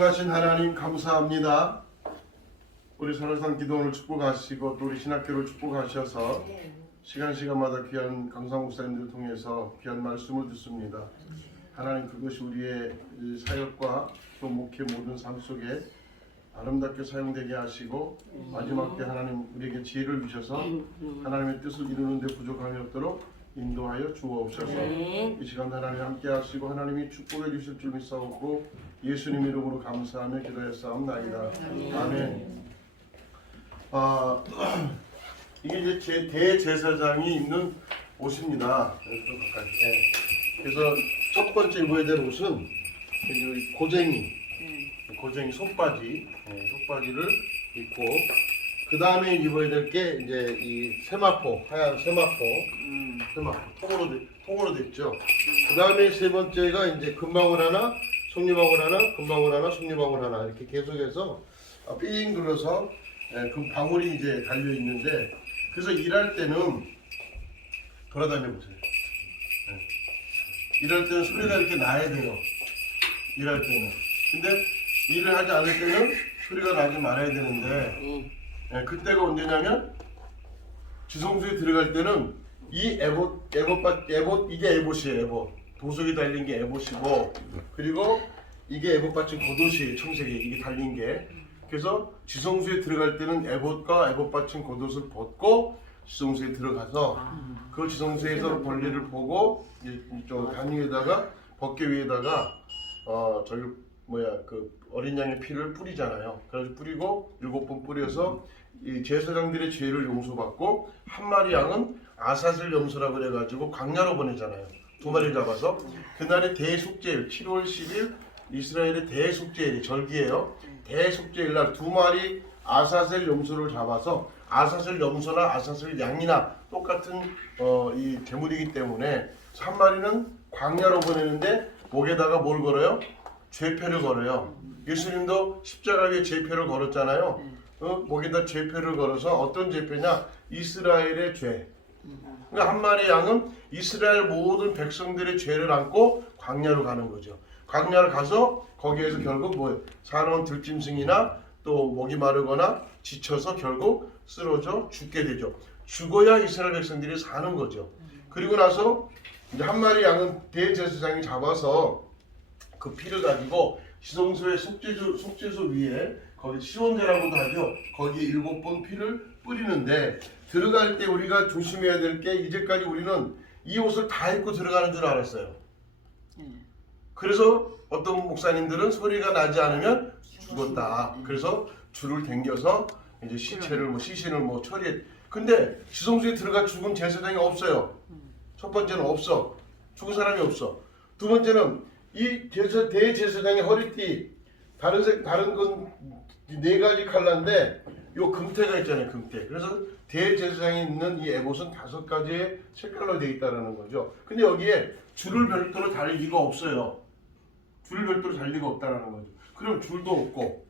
하신 하나님 감사합니다. 우리 설화산 기도원을 축복하시고 또 우리 신학교를 축복하셔서 시간마다 귀한 강상 목사님들을 통해서 귀한 말씀을 듣습니다. 하나님 그것이 우리의 사역과 또 목회 모든 삶 속에 아름답게 사용되게 하시고 마지막 때 하나님 우리에게 지혜를 주셔서 하나님의 뜻을 이루는 데 부족함이 없도록 인도하여 주옵소서. 이 시간 하나님 함께 하시고 하나님이 축복해 주실 줄 믿사오고 예수님 이름으로 감사하며 기도했사옵나이다. 아멘. 이게 이제 제 대제사장이 입는 옷입니다. 그래서 첫 번째 입어야 될 옷은 고쟁이 속바지를 입고 그 다음에 입어야 될 게 이제 이 세마포, 하얀 세마포 통으로 됐죠. 그 다음에 세 번째가 이제 금방울 하나, 속리방울 하나, 금방울 하나, 속리방울 하나 이렇게 계속해서 삥 둘러서 그 방울이 이제 달려 있는데 그래서 일할 때는 돌아다녀 보세요. 일할 때는 소리가 이렇게 나야 돼요. 일할 때는. 근데 일을 하지 않을 때는 소리가 나지 말아야 되는데 그때가 언제냐면 지성소에 들어갈 때는 이 에봇 이게 에봇이에요. 에봇 도석이 달린 게 에봇이고 그리고 이게 에봇 받침 겉옷이 청색이 이게 달린 게 그래서 지성소에 들어갈 때는 에봇과 에봇 받침 겉옷을 벗고 지성소에 들어가서 그 지성소에서 볼일을 보고 이쪽 단 위에다가 벗개 위에다가 그 어린 양의 피를 뿌리잖아요. 그래서 뿌리고 7번 뿌려서 이 제사장들의 죄를 용서받고 한 마리 양은 아사슬 염소라고 그래가지고 광야로 보내잖아요. 2마리를 잡아서 그날의 대속죄일 7월 10일 이스라엘의 대속죄일이 절기예요. 대속죄일 날 2마리 아사슬 염소를 잡아서 아사슬 염소나 아사슬 양이나 똑같은 이 제물이기 때문에 한 마리는 광야로 보내는데 목에다가 뭘 걸어요? 죄표를 걸어요. 예수님도 십자가에 죄표를 걸었잖아요. 목에다 죄표를 걸어서 어떤 죄표냐? 이스라엘의 죄. 그러니까 한 마리 양은 이스라엘 모든 백성들의 죄를 안고 광야로 가는 거죠. 광야를 가서 거기에서 결국 사나운 들짐승이나 또 목이 마르거나 지쳐서 결국 쓰러져 죽게 되죠. 죽어야 이스라엘 백성들이 사는 거죠. 그리고 나서 이제 한 마리 양은 대제사장이 잡아서 그 피를 가지고 지성소의 속죄소 위에 거기 시온제라고도 하죠. 거기에 7번 피를 뿌리는데 들어갈 때 우리가 조심해야 될 게 이제까지 우리는 이 옷을 다 입고 들어가는 줄 알았어요. 그래서 어떤 목사님들은 소리가 나지 않으면 죽었다. 그래서 줄을 당겨서 이제 시신을 처리해. 근데 지성소에 들어가 죽은 제사장이 없어요. 첫 번째는 없어. 죽은 사람이 없어. 두 번째는 이 대제사장의 허리띠 다른 건 4가지 컬러인데 요 금태가 있잖아요. 금태. 그래서 대제사장이 있는 이 에봇은 5가지의 색깔로 되어 있다는 거죠. 근데 여기에 줄을 별도로 달 리가 없어요. 줄을 별도로 달 리가 없다는 거죠. 그럼 줄도 없고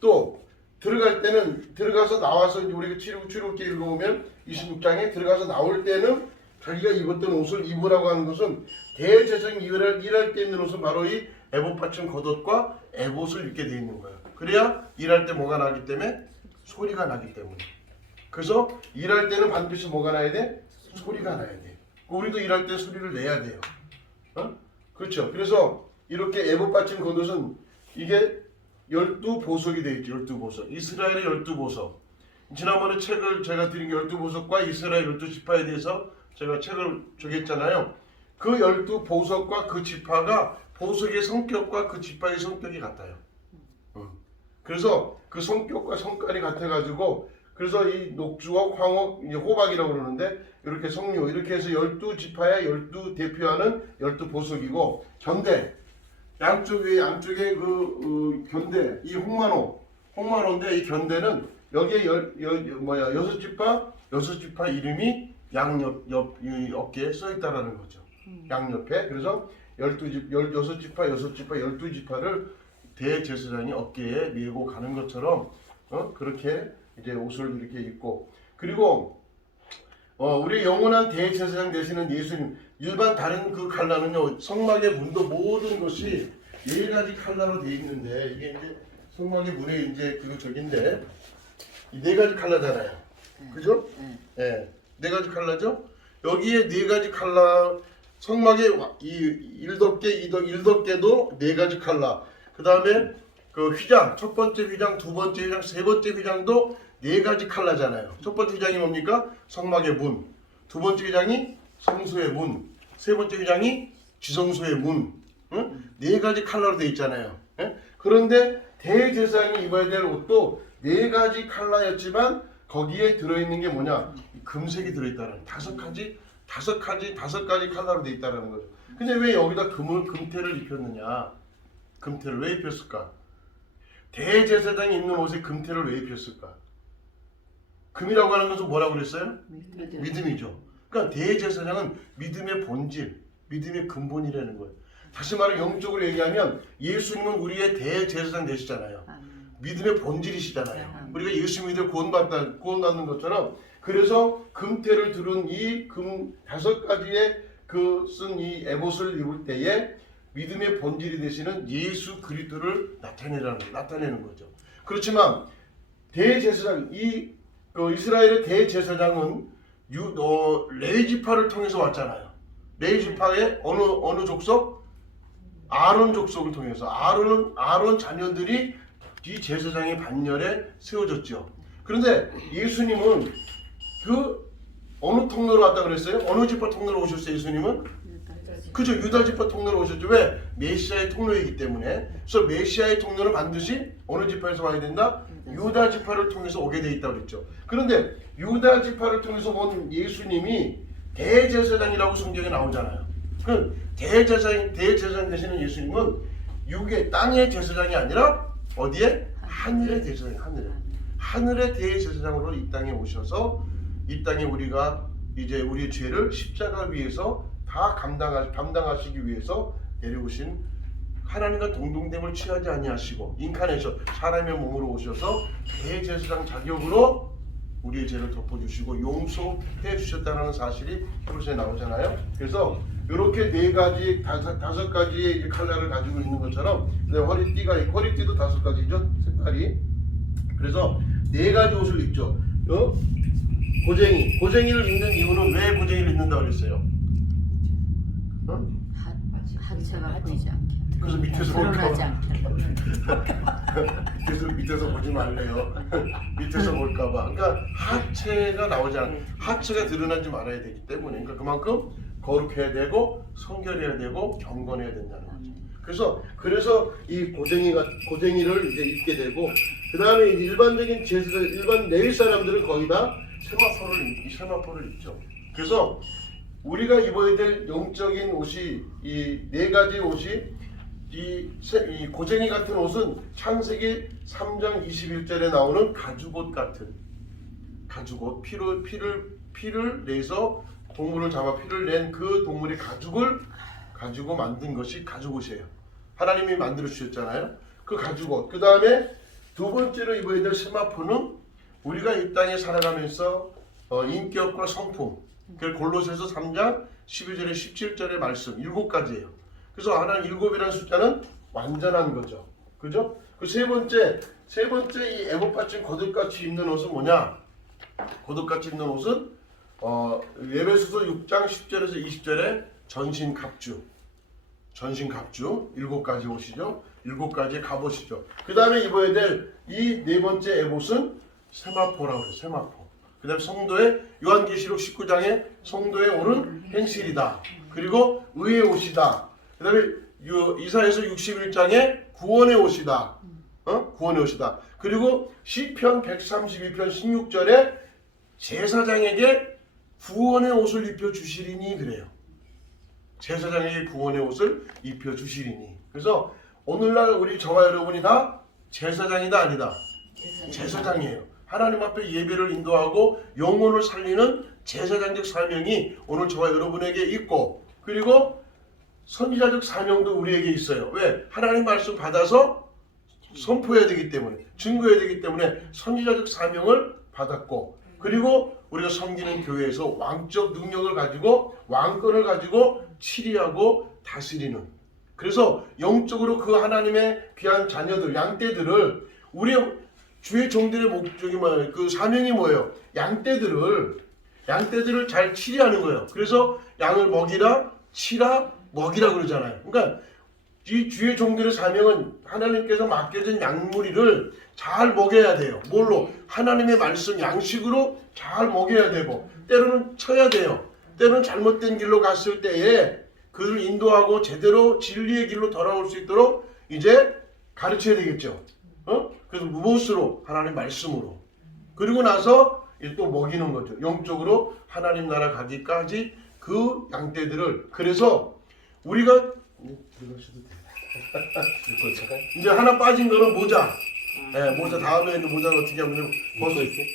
또 들어갈 때는 들어가서 나와서 우리가 출애굽기 읽어보면 26장에 들어가서 나올 때는 자기가 입었던 옷을 입으라고 하는 것은 대제사장이 일할 때 입는 옷은 바로 이 에봇 받침 겉옷과 에봇을 입게 되어 있는 거예요. 그래야 일할 때 뭐가 나기 때문에 소리가 나기 때문에. 그래서 일할 때는 반드시 뭐가 나야 돼? 소리가 나야 돼. 우리도 일할 때 소리를 내야 돼요. 그렇죠. 그래서 이렇게 에봇 받침 겉옷은 이게 12보석이 되어 있죠. 12보석. 이스라엘의 12보석. 지난번에 책을 제가 드린 게 12보석과 이스라엘 12지파에 대해서 제가 책을 주겠잖아요. 그 12보석과 그 지파가 보석의 성격과 그 지파의 성격이 같아요. 그래서 그 성격과 성깔이 같아가지고 그래서 이 녹주와 황옥, 호박이라고 그러는데 이렇게 성류 이렇게 해서 12지파의 12 대표하는 12보석이고 견대 양쪽에 그 견대 이 홍만호인데 이 견대는 여기에 6지파 이름이 양옆 이 어깨에 써 있다라는 거죠. 양옆에. 그래서 6지파 12지파를 대제사장이 어깨에 메고 가는 것처럼 그렇게 이제 옷을 이렇게 입고 그리고 우리 영원한 대제사장 되시는 예수님 일반 다른 그 칼라는요 성막의 문도 모든 것이 네 가지 컬러로 되어 있는데 이게 이제 성막의 문에 이제 그거 저긴데 이 네 가지 컬러잖아요. 그죠? 예. 네 가지 컬러죠? 여기에 네 가지 컬러 성막의 이 일덕계, 일덕계도 네 가지 컬러. 그 다음에 그 휘장, 첫 번째 휘장, 두 번째 휘장, 세 번째 휘장도 네 가지 컬러잖아요. 첫 번째 휘장이 뭡니까? 성막의 문. 두 번째 휘장이 성소의 문. 세 번째 휘장이 지성소의 문. 응? 네 가지 컬러로 되어 있잖아요. 예? 그런데 대제사장이 입어야 될 옷도 네 가지 컬러였지만 거기에 들어있는 게 뭐냐? 금색이 들어있다는 다섯 가지 컬러로 되어 있다는 거죠. 근데 왜 여기다 금태를 입혔느냐? 금태를 왜 입혔을까? 대제사장이 입는 옷에 금태를 왜 입혔을까? 금이라고 하는 것은 뭐라고 그랬어요? 믿음이죠. 그러니까 대제사장은 믿음의 본질, 믿음의 근본이라는 거예요. 다시 말해 영적으로 얘기하면 예수님은 우리의 대제사장 되시잖아요. 믿음의 본질이시잖아요. 우리가 예수 믿어 구원받는 것처럼 그래서 금태를 두른 이 금 다섯 가지의 그 쓴 이 에봇을 입을 때에 믿음의 본질이 되시는 예수 그리스도를 나타내는 거죠. 그렇지만 대제사장 그 이스라엘의 대제사장은 레위 지파를 통해서 왔잖아요. 레위 지파의 어느 족속? 아론 족속을 통해서 아론 자녀들이 이 제사장의 반열에 세워졌죠. 그런데 예수님은 그 어느 통로로 왔다 그랬어요? 어느 지파 통로로 오셨어요? 예수님은? 그죠? 유다 지파 통로로 오셨죠. 왜? 메시아의 통로이기 때문에. 그래서 메시아의 통로는 반드시 어느 지파에서 와야 된다? 유다 지파를 통해서 오게 돼 있다고 그랬죠. 그런데 유다 지파를 통해서 온 예수님이 대제사장이라고 성경에 나오잖아요. 그 대제사장 되시는 예수님은 육의 땅의 제사장이 아니라 어디에? 하늘의 대제사장, 하늘의 대제사장으로 이 땅에 오셔서 이 땅에 우리가 이제 우리의 죄를 십자가 위에서 다 감당하시기 위해서 내려오신 하나님과 동등됨을 취하지 아니하시고 인카네이션 사람의 몸으로 오셔서 대제사장 자격으로 우리의 죄를 덮어주시고 용서해 주셨다는 사실이 히브리서에 나오잖아요. 그래서 이렇게 네 가지 다섯 가지의 컬러를 가지고 있는 것처럼 허리띠도 다섯 가지죠, 색깔이. 그래서 네 가지 옷을 입죠. 고쟁이를 입는 이유는 왜 고쟁이를 입는다고 그랬어요? 하체가 보이지 않게. 그래서 밑에서 드러나지 않게. 밑에서 보지 말래요. 밑에서 볼까봐. 그러니까 하체가 나오지 않아. 하체가 드러나지 말아야 되기 때문에. 그러니까 그만큼 거룩해야 되고 성결해야 되고 경건해야 된다는 거죠. 그래서 이 고쟁이를 이제 입게 되고, 그 다음에 일반적인 일반 레위 사람들은 거의 다 세마포를 입죠. 그래서 우리가 입어야 될 영적인 옷이 이 네 가지 옷이 이 고쟁이 같은 옷은 창세기 3장 21절에 나오는 가죽옷 같은 가죽옷, 피를 내서 동물을 잡아 피를 낸 그 동물의 가죽을 가지고 만든 것이 가죽옷이에요. 하나님이 만들어 주셨잖아요. 그 가죽옷. 그 다음에 두 번째로 입어야 될 세마포는 우리가 이 땅에 살아가면서 인격과 성품. 그 골로새서 3장 12절에 17절의 말씀 7가지예요. 그래서 하나님 7이라는 숫자는 완전한 거죠. 그죠? 그 세 번째 이 에봇받침 거듭같이 입는 옷은 뭐냐? 거듭같이 입는 옷은 에베소서 6장 10절에서 20절에 전신갑주 7가지 옷이죠. 7가지의 갑옷이죠. 그 다음에 입어야 될 이 네 번째 에봇은 세마포라고 해요. 세마포. 그 다음에 성도의 요한계시록 19장에 성도의 오른 행실이다. 그리고 의의 옷이다. 그 다음에 이사야서 61장에 구원의 옷이다. 구원의 옷이다. 그리고 시편 132편 16절에 제사장에게 구원의 옷을 입혀주시리니 그래요. 제사장에게 구원의 옷을 입혀주시리니. 그래서 오늘날 저와 여러분이 다 제사장이다 아니다? 제사장이에요. 하나님 앞에 예배를 인도하고 영혼을 살리는 제사장적 사명이 오늘 저와 여러분에게 있고, 그리고 선지자적 사명도 우리에게 있어요. 왜? 하나님 말씀 받아서 선포해야 되기 때문에, 증거해야 되기 때문에 선지자적 사명을 받았고, 그리고 우리가 섬기는 교회에서 왕적 능력을 가지고 왕권을 가지고 치리하고 다스리는 그래서 영적으로 그 하나님의 귀한 자녀들, 양떼들을 우리의 주의 종들의 목적이 뭐예요? 그 사명이 뭐예요? 양떼들을 잘 치리하는 거예요. 그래서 양을 먹이라, 치라, 먹이라 그러잖아요. 그러니까 이 주의 종들의 사명은 하나님께서 맡겨진 양무리를 잘 먹여야 돼요. 뭘로? 하나님의 말씀 양식으로 잘 먹여야 되고, 때로는 쳐야 돼요. 때로는 잘못된 길로 갔을 때에 그를 인도하고 제대로 진리의 길로 돌아올 수 있도록 이제 가르쳐야 되겠죠. 그래서 무엇으로? 하나님 말씀으로. 그리고 나서 이제 또 먹이는 거죠. 영적으로 하나님 나라 가기까지 그 양떼들을. 그래서 우리가 들어가셔도 돼요. 이제 하나 빠진 거는 모자. 네, 모자 다음에 이제 모자를 어떻게 하면 벗으세요.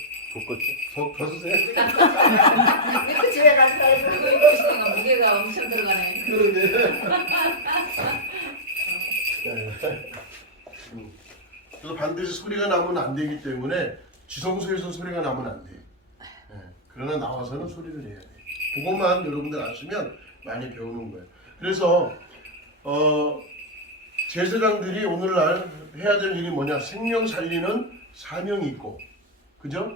이거 집에 가서 이거 입으시니까 무게가 엄청 들어가네. 그런데 그래서 반드시 소리가 나면 안 되기 때문에 지성소에서 소리가 나면 안 돼. 그러나 나와서는 소리를 내야 돼. 그것만 여러분들 아시면 많이 배우는 거예요. 그래서 제사장들이 오늘날 해야 될 일이 뭐냐? 생명 살리는 사명이 있고, 그죠?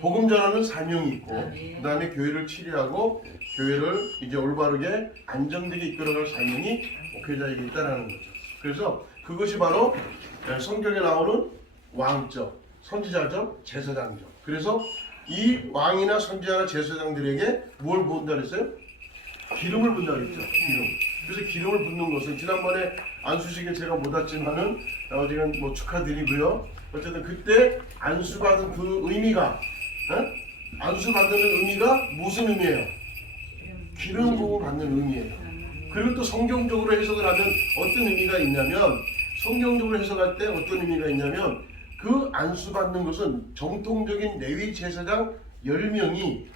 복음 전하는 사명이 있고, 그 다음에 교회를 치리하고 교회를 이제 올바르게 안정되게 이끌어갈 사명이 목회자에게 있다라는 거죠. 그래서 그것이 바로 성경에 나오는 왕적, 선지자적, 제사장적. 그래서 이 왕이나 선지자나 제사장들에게 뭘 부은다 그랬어요? 기름을 부은다 그랬죠. 기름. 그래서 기름을 붓는 것은 지난번에 안수식에 제가 못 왔지만은 지금 뭐 축하드리고요. 어쨌든 그때 안수받은 그 의미가, 안수받는 의미가 무슨 의미예요? 기름 부음 받는 의미예요. 그리고 또 성경적으로 해석을 하면 어떤 의미가 있냐면, 성경적으로 해석할 때 어떤 의미가 있냐면, 그 안수받는 것은 정통적인 레위 제사장 10명이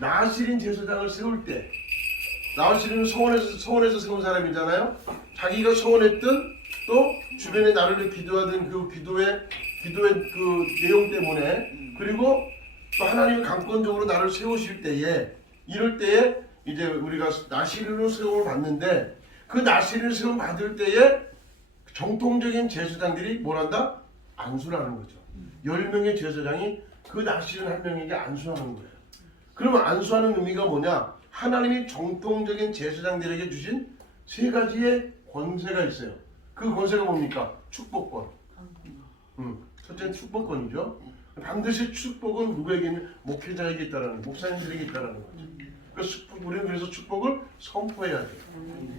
나시린 제사장을 세울 때, 나시린은 서원에서 세운 사람이잖아요. 자기가 서원했던 또 주변에 나를 위해 기도하던 그 기도의 그 내용 때문에, 그리고 또 하나님이 강권적으로 나를 세우실 때에, 이럴 때에 이제 우리가 나시린으로 세움을 받는데, 그 나시린을 세움 받을 때에 정통적인 제사장들이 뭘 한다? 안수를 하는 거죠. 10명의 제사장이 그 나시린 한 명에게 안수하는 거예요. 그러면 안수하는 의미가 뭐냐? 하나님이 정통적인 제사장들에게 주신 세 가지의 권세가 있어요. 그 권세가 뭡니까? 축복권. 첫째는 축복권이죠. 반드시 축복은 누구에게 있는? 목회자에게 있다라는, 목사님들에게 있다라는 거죠. 그래서 우리는 그래서 축복을 선포해야 돼요.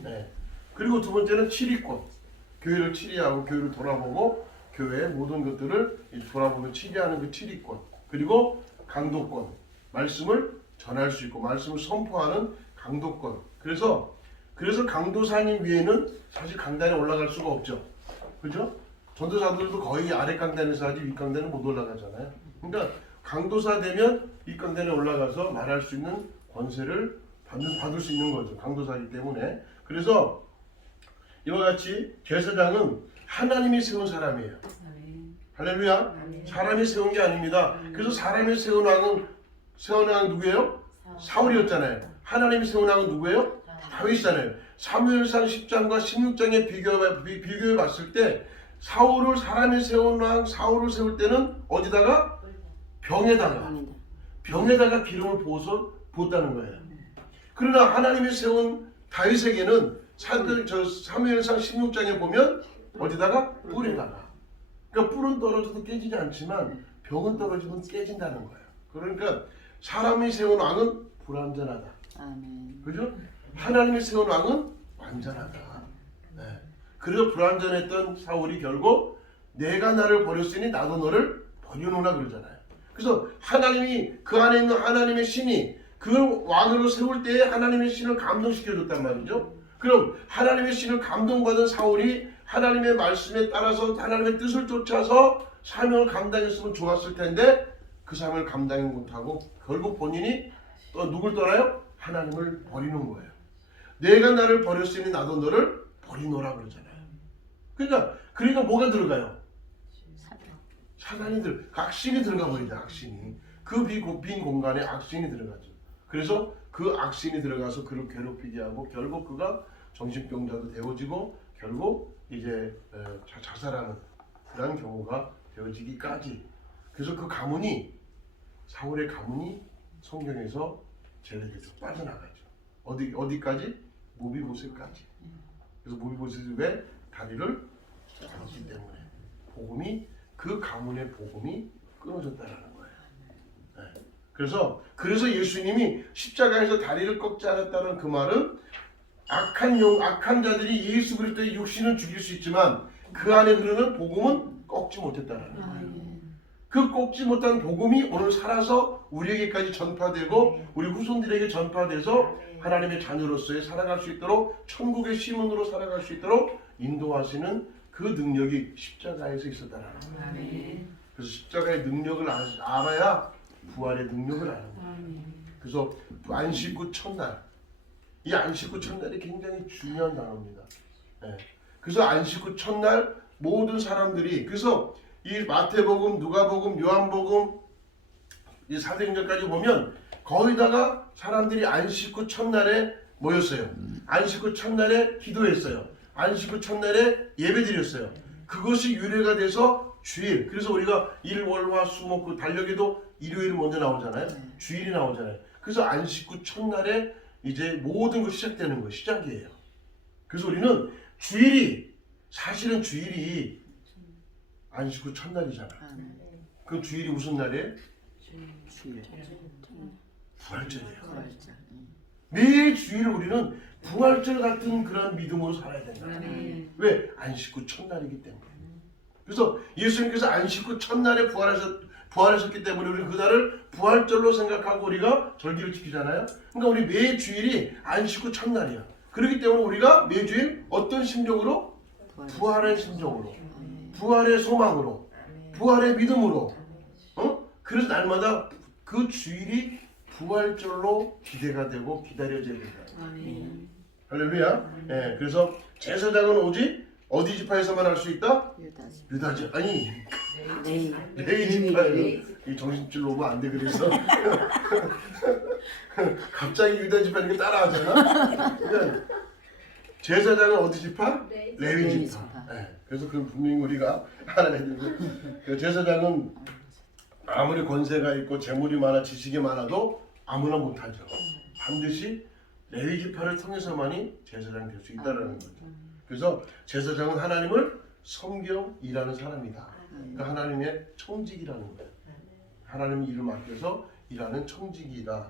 네. 그리고 두 번째는 치리권. 교회를 치리하고 교회를 돌아보고 교회의 모든 것들을 돌아보고 치리하는 그 치리권. 그리고 강도권. 말씀을 전할 수 있고 말씀을 선포하는 강도권. 그래서 강도사님 위에는 사실 강단에 올라갈 수가 없죠. 그죠? 전도사들도 거의 아래 강단에서 하지 윗 강단에 못 올라가잖아요. 그러니까 강도사 되면 윗 강단에 올라가서 말할 수 있는 권세를 받을 수 있는 거죠. 강도사이기 때문에. 그래서 이와 같이 제사장은 하나님이 세운 사람이에요. 할렐루야. 사람이 세운 게 아닙니다. 그래서 사람이 세운 왕은 누구예요? 사울이었잖아요. 하나님이 세운 왕은 누구예요? 다윗이잖아요. 사무엘상 10장과 16장에 비교해 봤을 때 사람이 세운 왕 사울을 세울 때는 어디다가? 병에다가 기름을 부어서 부었다는 거예요. 그러나 하나님이 세운 다윗에게는 사무엘상 16장에 보면 어디다가? 뿔에다가. 그러니까 뿔은 떨어져도 깨지지 않지만 병은 떨어지면 깨진다는 거예요. 그러니까 사람이 세운 왕은 불완전하다. 아멘. 그죠? 하나님이 세운 왕은 완전하다. 네. 그래서 불완전했던 사울이 결국 내가 나를 버렸으니 나도 너를 버리노라 그러잖아요. 그래서 하나님이 그 안에 있는 하나님의 신이 그 왕으로 세울 때에 하나님의 신을 감동시켜줬단 말이죠. 그럼 하나님의 신을 감동받은 사울이 하나님의 말씀에 따라서 하나님의 뜻을 쫓아서 사명을 감당했으면 좋았을 텐데 그 사명을 감당이 못하고 결국 본인이 또 누굴 떠나요? 하나님을 버리는 거예요. 내가 나를 버렸으니 나도 너를 버리노라 그러잖아요. 그러니까 뭐가 들어가요? 사단이 악신이 들어가 버리죠. 악신이. 그 빈 공간에 악신이 들어가죠. 그래서 그 악신이 들어가서 그를 괴롭히게 하고 결국 그가 정신병자도 되어지고 결국 이제 자살하는 그런 경우가 되어지기까지. 그래서 그 가문이 사울의 가문이 성경에서 제외돼서 빠져나가죠. 어디까지? 모비보셋까지. 그래서 모비보셋이 왜 다리를 잡았기 때문에 그 가문의 복음이 끊어졌다라는 거예요. 네. 그래서 예수님이 십자가에서 다리를 꺾지 않았다는 그 말은 악한 자들이 예수 그리스도의 육신은 죽일 수 있지만 그 안에 흐르는 복음은 꺾지 못했다라는 거예요. 그 꺾지 못한 복음이 오늘 살아서 우리에게까지 전파되고 우리 후손들에게 전파돼서 하나님의 자녀로서의 살아갈 수 있도록 천국의 시민으로 살아갈 수 있도록 인도하시는 그 능력이 십자가에서 있었다라는 거예요. 그래서 십자가의 능력을 알아야 부활의 능력을 아는 거예요. 그래서 안식구 첫날, 이 안식구 첫날이 굉장히 중요한 단어입니다. 네. 그래서 안식구 첫날 모든 사람들이, 그래서 이 마태복음, 누가복음, 요한복음, 이 사도행전까지 보면 거의 다가 사람들이 안식구 첫날에 모였어요. 안식구 첫날에 기도했어요. 안식구 첫날에 예배드렸어요. 그것이 유래가 돼서 주일. 그래서 우리가 일, 월, 화, 수, 목, 그 달력에도 일요일이 먼저 나오잖아요. 주일이 나오잖아요. 그래서 안식구 첫날에 이제 모든 것이 시작되는 거 시작이에요. 그래서 우리는 사실은 주일이 안식구 첫날이잖아. 그럼 주일이 무슨 날이에요? 주일. 부활절이에요. 매일 주일을 우리는 부활절 같은 그런 믿음으로 살아야 된다. 왜? 안식구 첫날이기 때문에. 그래서 예수님께서 안식구 첫날에 부활하셨기 때문에 우리는 그날을 부활절로 생각하고 우리가 절기를 지키잖아요. 그러니까 우리 매 주일이 안식구 첫날이야. 그렇기 때문에 우리가 매주일 어떤 심정으로? 부활의 심정으로, 부활의 소망으로, 부활의 믿음으로. 그래서 날마다 그 주일이 부활절로 기대가 되고 기다려져야 된다. 할렐루야. 예, 그래서 제사장은 어디 지파에서만 할 수 있다? 유다 지파. 아니, 레위 지파에서. 이 정신줄 오면 안 돼. 그래서 갑자기 유다 지파니까 따라하잖아. 그러니까 제사장은 어디 지파? 레위 지파. 예, 그래서 그 분명히 우리가 알아야 되고, 그 제사장은 아무리 권세가 있고 재물이 많아 지식이 많아도 아무나 못하죠. 반드시 레위 지파를 통해서만이 제사장이 될 수 있다는 거죠. 그래서 제사장은 하나님을 섬겨 일하는 사람이다. 그러니까 하나님의 청직이라는 거예요. 하나님 일을 맡겨서 일하는 청직이다.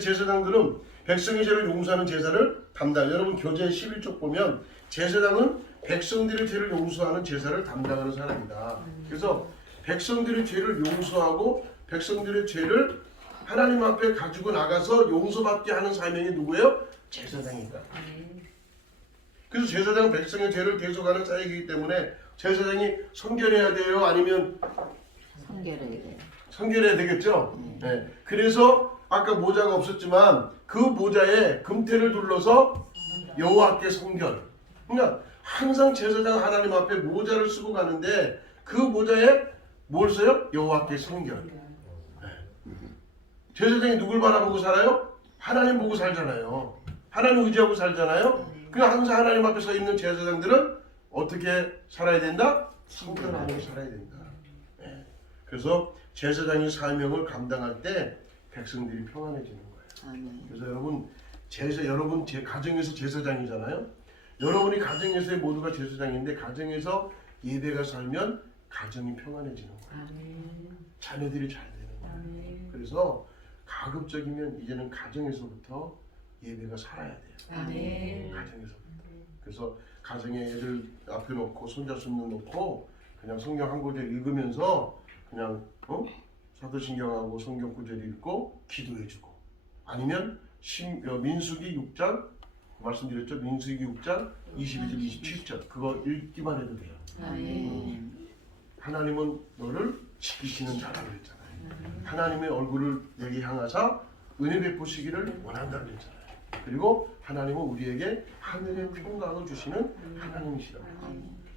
제사장들은 백성의 죄를 용서하는 제사를 담당. 여러분 교재 11쪽 보면 제사장은 백성들의 죄를 용서하는 제사를 담당하는 사람이다. 그래서 백성들의 죄를 용서하고 백성들의 죄를 하나님 앞에 가지고 나가서 용서받게 하는 사명이 누구예요? 제사장이다. 그래서 제사장은 백성의 죄를 대속하는 사역이기 때문에 제사장이 선결해야 돼요? 아니면 선결해야 되겠죠? 네. 그래서 아까 모자가 없었지만 그 모자에 금태를 둘러서 여호와께 선결. 그러니까 항상 제사장 하나님 앞에 모자를 쓰고 가는데 그 모자에 뭘 써요? 여호와께 선결. 네. 제사장이 누굴 바라보고 살아요? 하나님 보고 살잖아요. 하나님 의지하고 살잖아요. 그러니까 항상 하나님 앞에 서 있는 제사장들은 어떻게 살아야 된다? 선결하고 살아야 된다. 네. 그래서 제사장의 사명을 감당할 때 백성들이 평안해지는 거예요. 그래서 여러분 제 가정에서 제사장이잖아요. 여러분이 가정에서의 모두가 제사장인데 가정에서 예배가 살면 가정이 평안해지는 거예요. 자녀들이 잘 되는 거예요. 그래서 가급적이면 이제는 가정에서부터 예배가 살아야 돼요. 가정에서부터. 그래서 가정에 애들 앞에 놓고 손자손녀 놓고 그냥 성경 한 구절 읽으면서 그냥 사도신경하고 성경 구절 읽고 기도해주고, 아니면 민수기 6장 말씀드렸죠. 민수기 6장 22절 27절 그거 읽기만 해도 돼요. 하나님은 너를 지키시는 자라고 했잖아요. 하나님의 얼굴을 내게 향하사 은혜 베푸시기를 원한다고 했잖아요. 그리고 하나님은 우리에게 하늘의 평강을 주시는 하나님이시라고.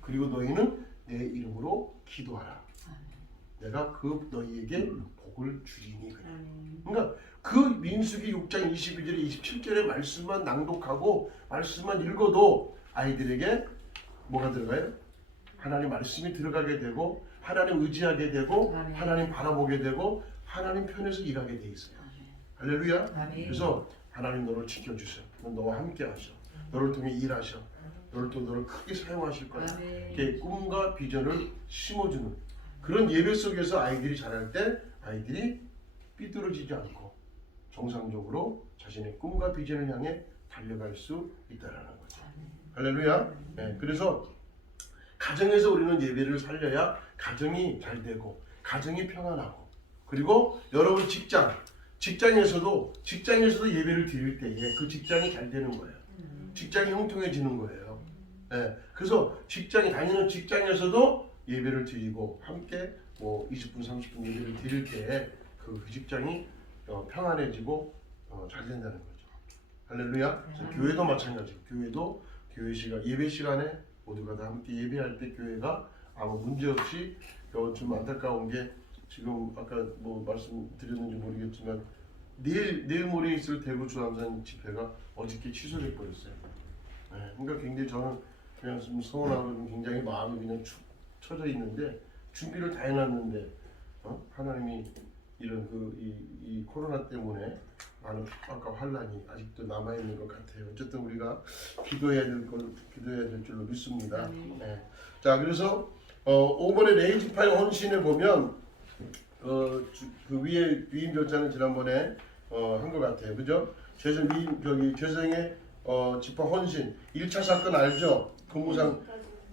그리고 너희는 내 이름으로 기도하라. 내가 너희에게 복을 주리니. 그러니까 그 민수기 6장 22절에 27절의 말씀만 낭독하고 말씀만 읽어도 아이들에게 뭐가 들어가요? 하나님 말씀이 들어가게 되고 하나님 의지하게 되고 아멘. 하나님 바라보게 되고 하나님 편에서 일하게 돼 있어요. 할렐루야. 아멘. 그래서 하나님 너를 지켜주셔. 너와 함께 하셔. 너를 통해 일하셔. 너를 크게 사용하실 거야. 아멘. 이렇게 꿈과 비전을 심어주는 그런 예배 속에서 아이들이 자랄 때 아이들이 삐뚤어지지 않고 정상적으로 자신의 꿈과 비전을 향해 달려갈 수 있다라는 거죠. 할렐루야. 네, 그래서 가정에서 우리는 예배를 살려야 가정이 잘 되고 가정이 평안하고 그리고 여러분 직장에서도 예배를 드릴 때에 그 직장이 잘 되는 거예요. 직장이 형통해지는 거예요. 네, 그래서 다니는 직장에서도 예배를 드리고 함께 20분 30분 예배를 드릴 때 그 직장이 평안해지고 잘 된다는 거죠. 할렐루야. 교회도 마찬가지고 교회도 예배 시간에 모두가 다 함께 예배할 때 교회가 아무 문제 없이 좀 안타까운 게 지금 아까 말씀드렸는지 모르겠지만 내일 모레 있을 대구 주암산 집회가 어저께 취소돼 버렸어요. 네, 그러니까 굉장히 저는 그냥 좀 서운하고 굉장히 마음이 그냥 축 처져 있는데 준비를 다 해놨는데 하나님이 이런 이 코로나 때문에 많은 핍박과 환란이 아직도 남아 있는 것 같아요. 어쨌든 우리가 기도해야 될 줄로 믿습니다. 네. 자, 그래서 5번의 레이지파의 헌신에 보면 그 위에 위임 절차는 지난번에 한 것 같아요. 그죠? 제사장의 지파 헌신 1차 사건 알죠? 근무상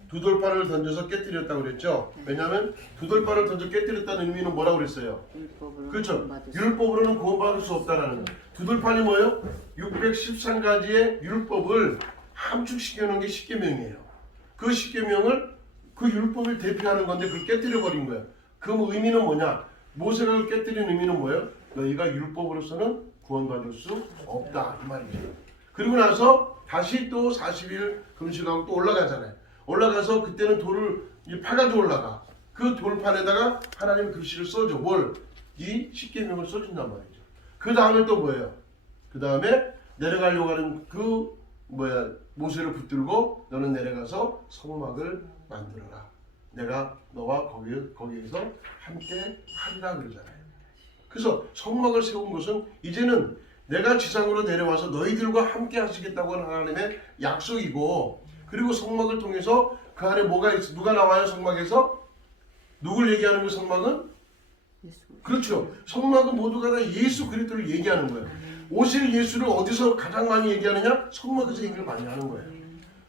두 돌판을 던져서 깨뜨렸다고 그랬죠? 왜냐하면 두 돌판을 던져 깨뜨렸다는 의미는 뭐라고 그랬어요? 그렇죠? 율법으로는 구원받을 수 없다라는 거. 두 돌판이 뭐예요? 613가지의 율법을 함축시켜 놓은 게 십계명이에요. 그 십계명을 그 율법을 대표하는 건데 그걸 깨뜨려 버린 거예요. 그 의미는 뭐냐? 모세가 그걸 깨뜨린 의미는 뭐예요? 너희가 율법으로서는 구원받을 수 없다 이 말이죠. 그리고 나서 다시 또 40일 금식하고 또 올라가잖아요. 올라가서 그때는 돌을 파가지고 올라가. 그 돌판에다가 하나님 글씨를 써줘. 이 십계명을 써준단 말이죠. 그 다음에 또 뭐예요? 그 다음에 내려가려고 하는 모세를 붙들고 너는 내려가서 성막을 만들어라. 내가 너와 거기에서 함께 하리라 그러잖아요. 그래서 성막을 세운 것은 이제는 내가 지상으로 내려와서 너희들과 함께 하시겠다고 하는 하나님의 약속이고 그리고 성막을 통해서 그 안에 뭐가 있어? 누가 나와요? 성막에서? 누굴 얘기하는 거 성막은? 그렇죠. 성막은 모두가 다 예수 그리스도를 얘기하는 거예요. 오실 예수를 어디서 가장 많이 얘기하느냐? 성막에서 얘기를 많이 하는 거예요.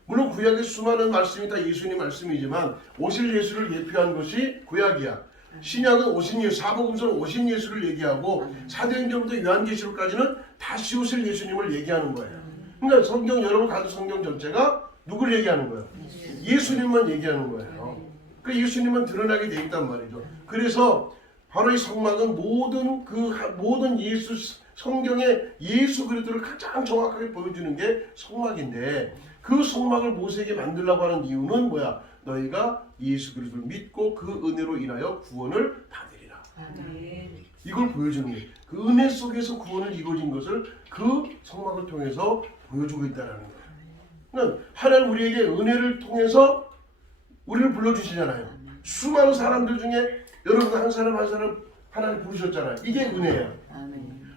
물론 구약의 수많은 말씀이 다 예수님 말씀이지만 오실 예수를 예표한 것이 구약이야. 신약은 오신 예수, 사복음서는 오신 예수를 얘기하고 사도행전부터 요한계시록까지는 다시 오실 예수님을 얘기하는 거예요. 그러니까 성경 여러분 가는 성경 전체가 누굴 얘기하는 거예요? 예수님만 얘기하는 거예요. 그 예수님만 드러나게 돼 있단 말이죠. 그래서 바로 이 성막은 모든 성경의 예수 그리스도를 가장 정확하게 보여주는 게 성막인데 그 성막을 모세에게 만들려고 하는 이유는 뭐야? 너희가 예수 그리스도를 믿고 그 은혜로 인하여 구원을 받으리라. 이걸 보여주는 거예요. 그 은혜 속에서 구원을 이루어진 것을 그 성막을 통해서 보여주고 있다는 거예요. 그러니까 하나님 우리에게 은혜를 통해서 우리를 불러주시잖아요. 수많은 사람들 중에 여러분 한 사람 하나님 부르셨잖아요. 이게 은혜예요.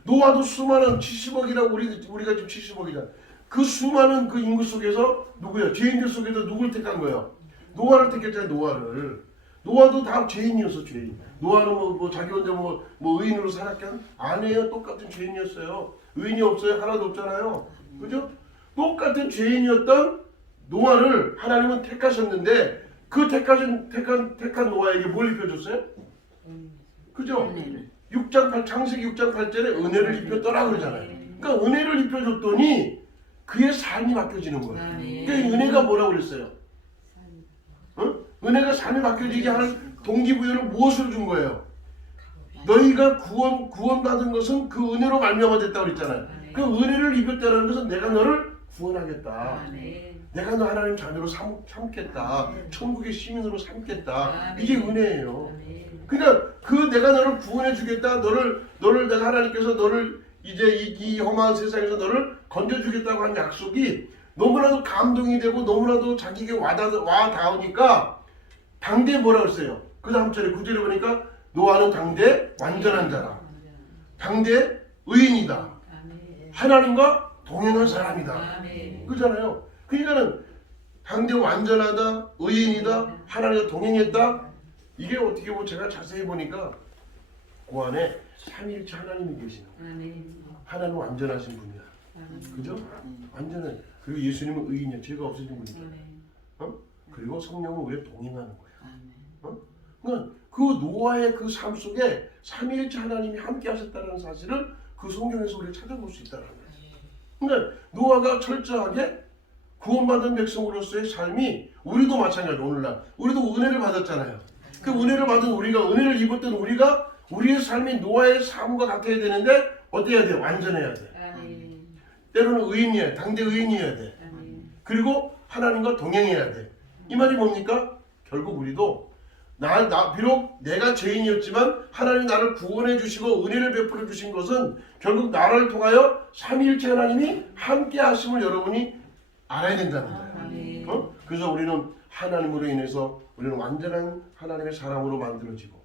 노아도 수많은 70억이라고 우리가 지금 70억이잖아요. 그 수많은 그 인구 속에서 누구예요? 죄인들 속에서 누굴 택한 거예요? 노아를 택했잖아요. 노아도 다 죄인이었어. 죄인. 노아는 자기 혼자 의인으로 살았겠나? 아니에요. 똑같은 죄인이었어요. 의인이 없어요? 하나도 없잖아요. 그죠? 똑같은 죄인이었던 노아를 하나님은 택하셨는데 그 택한 노아에게 뭘 입혀줬어요? 그죠? 창세기 6장 8절에 은혜를 입혔더라 그러잖아요. 그러니까 은혜를 입혀줬더니 그의 삶이 바뀌어지는 거예요. 그러니까 은혜가 뭐라고 그랬어요? 은혜가 삶이 바뀌어지게 하는 동기부여를 무엇으로 준 거예요? 너희가 구원받은 것은 그 은혜로 말미암아 됐다고 그랬잖아요. 그 은혜를 입었다는 것은 내가 너를 구원하겠다. 내가 너 하나님 자녀로 삼겠다. 천국의 시민으로 삼겠다. 이게 은혜예요. 그러니까 내가 너를 구원해 주겠다. 너를 내가 하나님께서 너를 이제 이 험한 세상에서 너를 건져 주겠다고 한 약속이 너무나도 감동이 되고 너무나도 자기에게 와닿으니까 당대에 뭐라 그랬어요? 그 다음 절에 9절에 보니까 노아는 당대 완전한 자라. 당대 의인이다. 하나님과 동행한 사람이다. 그잖아요. 그러니까는 당대 완전하다, 의인이다, 하나님과 동행했다. 이게 어떻게 보면 제가 자세히 보니까 그 안에 삼위일체 하나님이 계시는 거예요. 하나님 완전하신 분이야. 그죠? 완전한. 그리고 예수님은 의인이야. 죄가 없으신 분이다. 그리고 성령은 우리가 동행하는 거야. 그러니까 그 노아의 그 삶 속에 삼위일체 하나님이 함께 하셨다는 사실을 그 성경에서 우리가 찾아볼 수 있다는 거예요. 그러니까 노아가 철저하게 구원받은 백성으로서의 삶이 우리도 마찬가지로 오늘날 우리도 은혜를 받았잖아요. 그 은혜를 받은 우리가 은혜를 입었던 우리가 우리의 삶이 노아의 삶과 같아야 되는데 어때야 돼? 완전해야 돼. 때로는 의인이어야 돼. 당대 의인이어야 돼. 그리고 하나님과 동행해야 돼. 이 말이 뭡니까? 결국 우리도 비록 내가 죄인이었지만 하나님이 나를 구원해 주시고 은혜를 베풀어 주신 것은 결국 나를 통하여 삼위일체 하나님이 함께 하심을 여러분이 알아야 된다는 거예요. 그래서 우리는 하나님으로 인해서 우리는 완전한 하나님의 사람으로 만들어지고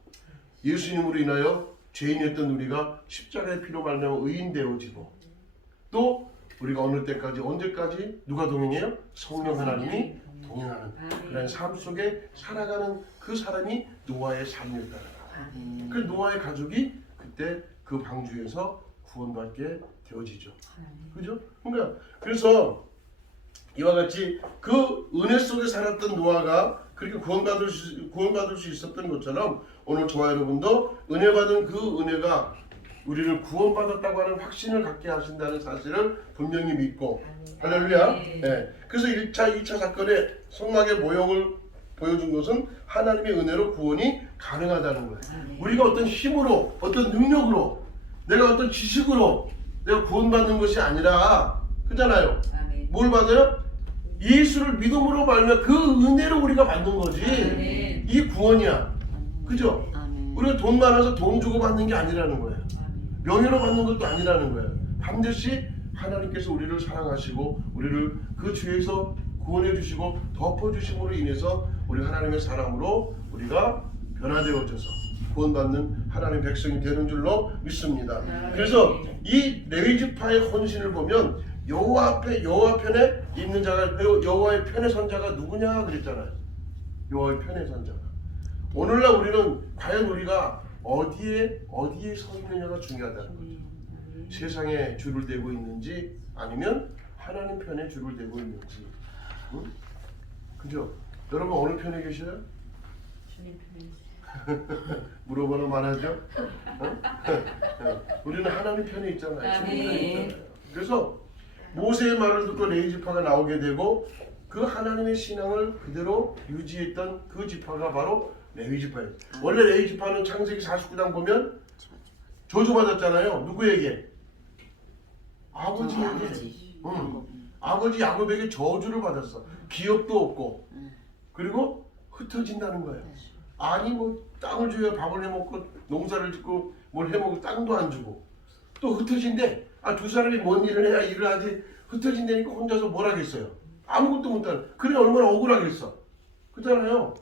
예수님으로 인하여 죄인이었던 우리가 십자가의 피로 말미암아 의인 되어지고 또 우리가 어느 때까지 언제까지 누가 동행해요? 성령 하나님이 동행하는 그런 삶 속에 살아가는 그 사람이 노아의 삶이었다는 거예요. 그 노아의 가족이 그때 그 방주에서 구원받게 되어지죠. 그죠? 그러니까 그래서 이와 같이 그 은혜 속에 살았던 노아가 그렇게 구원받을 수 있었던 것처럼 오늘 저와 여러분도 은혜 받은 그 은혜가 우리를 구원받았다고 하는 확신을 갖게 하신다는 사실을 분명히 믿고 할렐루야. 네. 그래서 1차, 2차 사건의 성막의 모형을 보여준 것은 하나님의 은혜로 구원이 가능하다는 거예요. 우리가 어떤 힘으로 어떤 능력으로 내가 어떤 지식으로 내가 구원받는 것이 아니라 그잖아요. 뭘 받아요? 예수를 믿음으로 말면 그 은혜로 우리가 받는 거지. 이 구원이야. 그죠? 우리가 돈 많아서 돈 주고 받는 게 아니라는 거예요. 명예로 받는 것도 아니라는 거예요. 반드시 하나님께서 우리를 사랑하시고 우리를 그 죄에서 구원해 주시고 덮어 주심으로 인해서 우리 하나님의 사람으로 우리가 변화되어져서 구원받는 하나님의 백성이 되는 줄로 믿습니다. 그래서 이 레위 지파의 헌신을 보면 여호와 편에 있는 자가 여호와의 편에 선 자가 누구냐 그랬잖아요. 여호와의 편에 선 자가. 오늘날 우리는 과연 우리가 어디에 서 있느냐가 중요하다는 거죠. 세상에 줄을 대고 있는지 아니면 하나님 편에 줄을 대고 있는지. 응? 그죠? 여러분 어느 편에 계셔요? 주님 편에 물어보나 말하죠? 우리는 하나님 편에 있잖아요. 주님 편에 있잖아요. 그래서 모세의 말을 듣고 레위 지파가 나오게 되고 그 하나님의 신앙을 그대로 유지했던 그 지파가 바로 레위 지파예요. 원래 레위 지파는 창세기 49장 보면 저주받았잖아요. 누구에게? 아버지에게. 아버지 야곱에게 저주를 받았어. 기업도 없고 그리고 흩어진다는 거예요. 아니 뭐 땅을 줘야 밥을 해먹고 농사를 짓고 뭘 해먹고 땅도 안 주고 또 흩어진대. 두 사람이 뭔 일을 해야 일을 하지 흩어진다니까 혼자서 뭘 하겠어요. 아무것도 못하는. 그래 얼마나 억울하겠어. 그렇잖아요.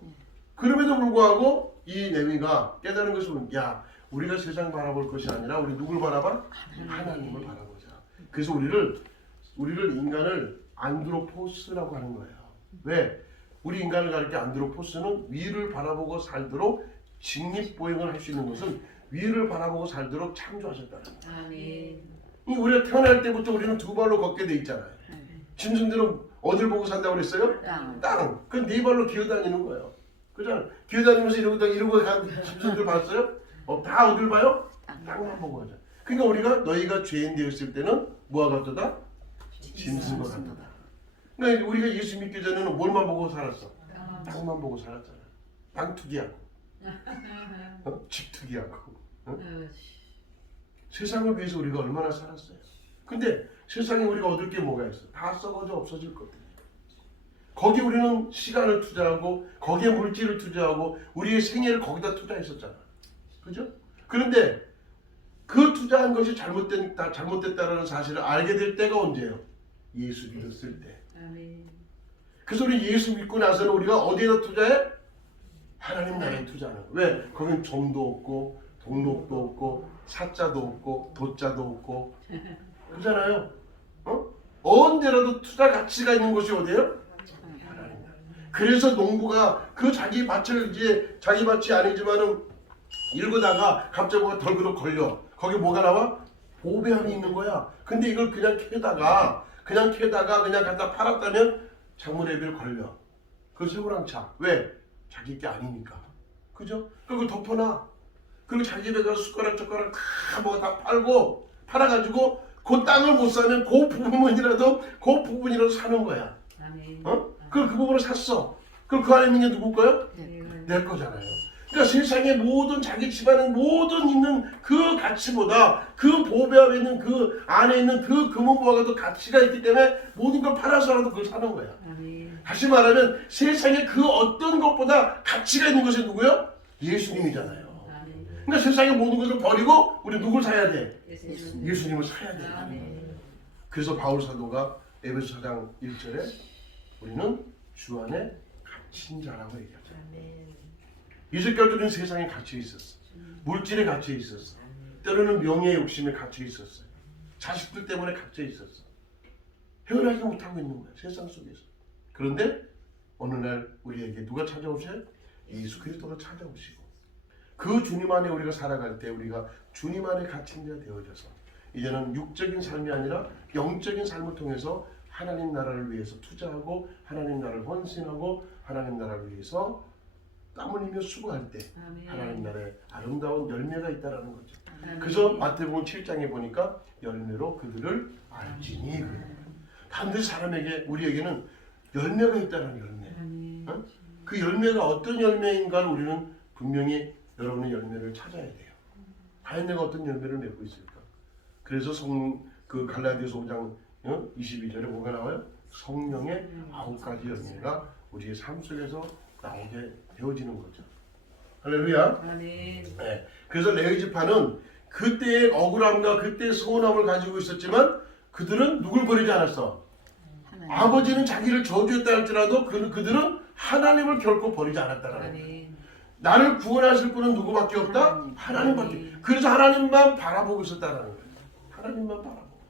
그럼에도 불구하고 이 레위가 깨달은 것은 야 우리가 세상 바라볼 것이 아니라 우리 누굴 바라봐? 하나님을 바라보자. 그래서 우리를 인간을 안드로포스라고 하는 거예요. 왜? 우리 인간을 가리켜 안드로포스는 위를 바라보고 살도록 직립보행을 할 수 있는 것은 위를 바라보고 살도록 창조하셨다는 거예요. 우리가 태어날 때부터 우리는 두 발로 걷게 돼 있잖아요. 짐승들은 어딜 보고 산다고 그랬어요? 땅. 그 네 발로 기어다니는 거예요. 그잖아. 기어다니면서 이러고 간 짐승들 봤어요? 다 어딜 봐요? 땅만 보고 가자. 그러니까 우리가 너희가 죄인 되었을 때는 뭐와 같도다? 짐승과 같도다. 그러니까 우리가 예수 믿기 전에는 뭘만 보고 살았어? 땅만 보고 살았잖아. 땅 투기하고, 집 투기하고, 세상을 위해서 우리가 얼마나 살았어요. 근데 세상에 우리가 얻을 게 뭐가 있어? 다 썩어져 없어질 것들. 거기 우리는 시간을 투자하고 거기에 물질을 투자하고 우리의 생애를 거기다 투자했었잖아. 그죠? 그런데 그 투자한 것이 잘못됐다라는 사실을 알게 될 때가 언제예요? 예수 믿었을 때. 아멘. 그래서 우리 예수 믿고 나서는 우리가 어디에다 투자해? 하나님 나라에 투자하는 거예요. 왜? 거긴 점도 없고 동록도 없고 사자도 없고 도자도 없고 그렇잖아요. 언제라도 투자 가치가 있는 곳이 어디예요? 하나님. 그래서 농부가 그 자기 밭을 이제 자기 밭이 아니지만은 일구다가 갑자기 뭐가 덜그덕 걸려. 거기 뭐가 나와? 보배함이 있는 거야. 근데 이걸 그냥 캐다가 그냥 갖다 팔았다면 작물예비를 걸려. 그래서 호랑차. 왜? 자기 게 아니니까. 그죠? 그걸 덮어놔. 그리고 자기 집에 가서 숟가락 젓가락 다 뭐 다 팔아가지고 그 땅을 못 사면 그 부분이라도 사는 거야. 아멘. 그 부분을 샀어. 그럼 그 안에 있는 게 누구 거요? 내 거잖아요. 그러니까 세상의 모든 자기 집안의 모든 있는 그 가치보다 그 보배함에 있는 그 안에 있는 그 금은보화가 더 가치가 있기 때문에 모든 걸 팔아서라도 그걸 사는 거야. 아멘. 다시 말하면 세상에 그 어떤 것보다 가치가 있는 것이 누구요? 예수님이잖아요. 아멘. 그러니까 세상의 모든 것을 버리고 우리 누굴 사야 돼? 예수님. 예수님을 사야 돼. 아멘. 그래서 바울 사도가 에베소 4장 1절에 우리는 주 안에 갇힌 자라고 얘기하죠. 아멘. 이제까지는 세상에 갇혀 있었어. 물질에 갇혀 있었어. 때로는 명예의 욕심에 갇혀 있었어요. 자식들 때문에 갇혀 있었어. 헤어나지 못하고 있는 거야. 세상 속에서. 그런데 어느 날 우리에게 누가 찾아오셔요? 예수 그리스도가 찾아오시고 그 주님 안에 우리가 살아갈 때 우리가 주님 안에 갇힌 자 되어져서 이제는 육적인 삶이 아니라 영적인 삶을 통해서 하나님 나라를 위해서 투자하고 하나님 나라를 헌신하고 하나님 나라를 위해서 땀 흘리며 수고할 때 아멘. 하나님 나라에 아름다운 열매가 있다라는 거죠. 아멘. 그래서 마태복음 7장에 보니까 열매로 그들을 알지니 반드시 사람에게 우리에게는 열매가 있다는 열매. 아멘. 그 열매가 어떤 열매인가를 우리는 분명히 여러분의 열매를 찾아야 돼요. 과연 내가 어떤 열매를 맺고 있을까? 그래서 그 갈라디아서 5장 22절에 뭐가 나와요? 성령의 9가지 열매가 우리의 삶 속에서 나오게 되어지는 거죠. 할렐루야. 아멘. 네. 그래서 레위 지파는 그때의 억울함과 그때의 서운함을 가지고 있었지만 그들은 누굴 버리지 않았어. 하나님. 아버지는 자기를 저주했다 할지라도 그들은 하나님을 결코 버리지 않았다는 거예요. 아멘. 나를 구원하실 분은 누구밖에 없다? 하나님밖에. 그래서 하나님만 바라보고 있었다는 거예요. 하나님만 바라보고.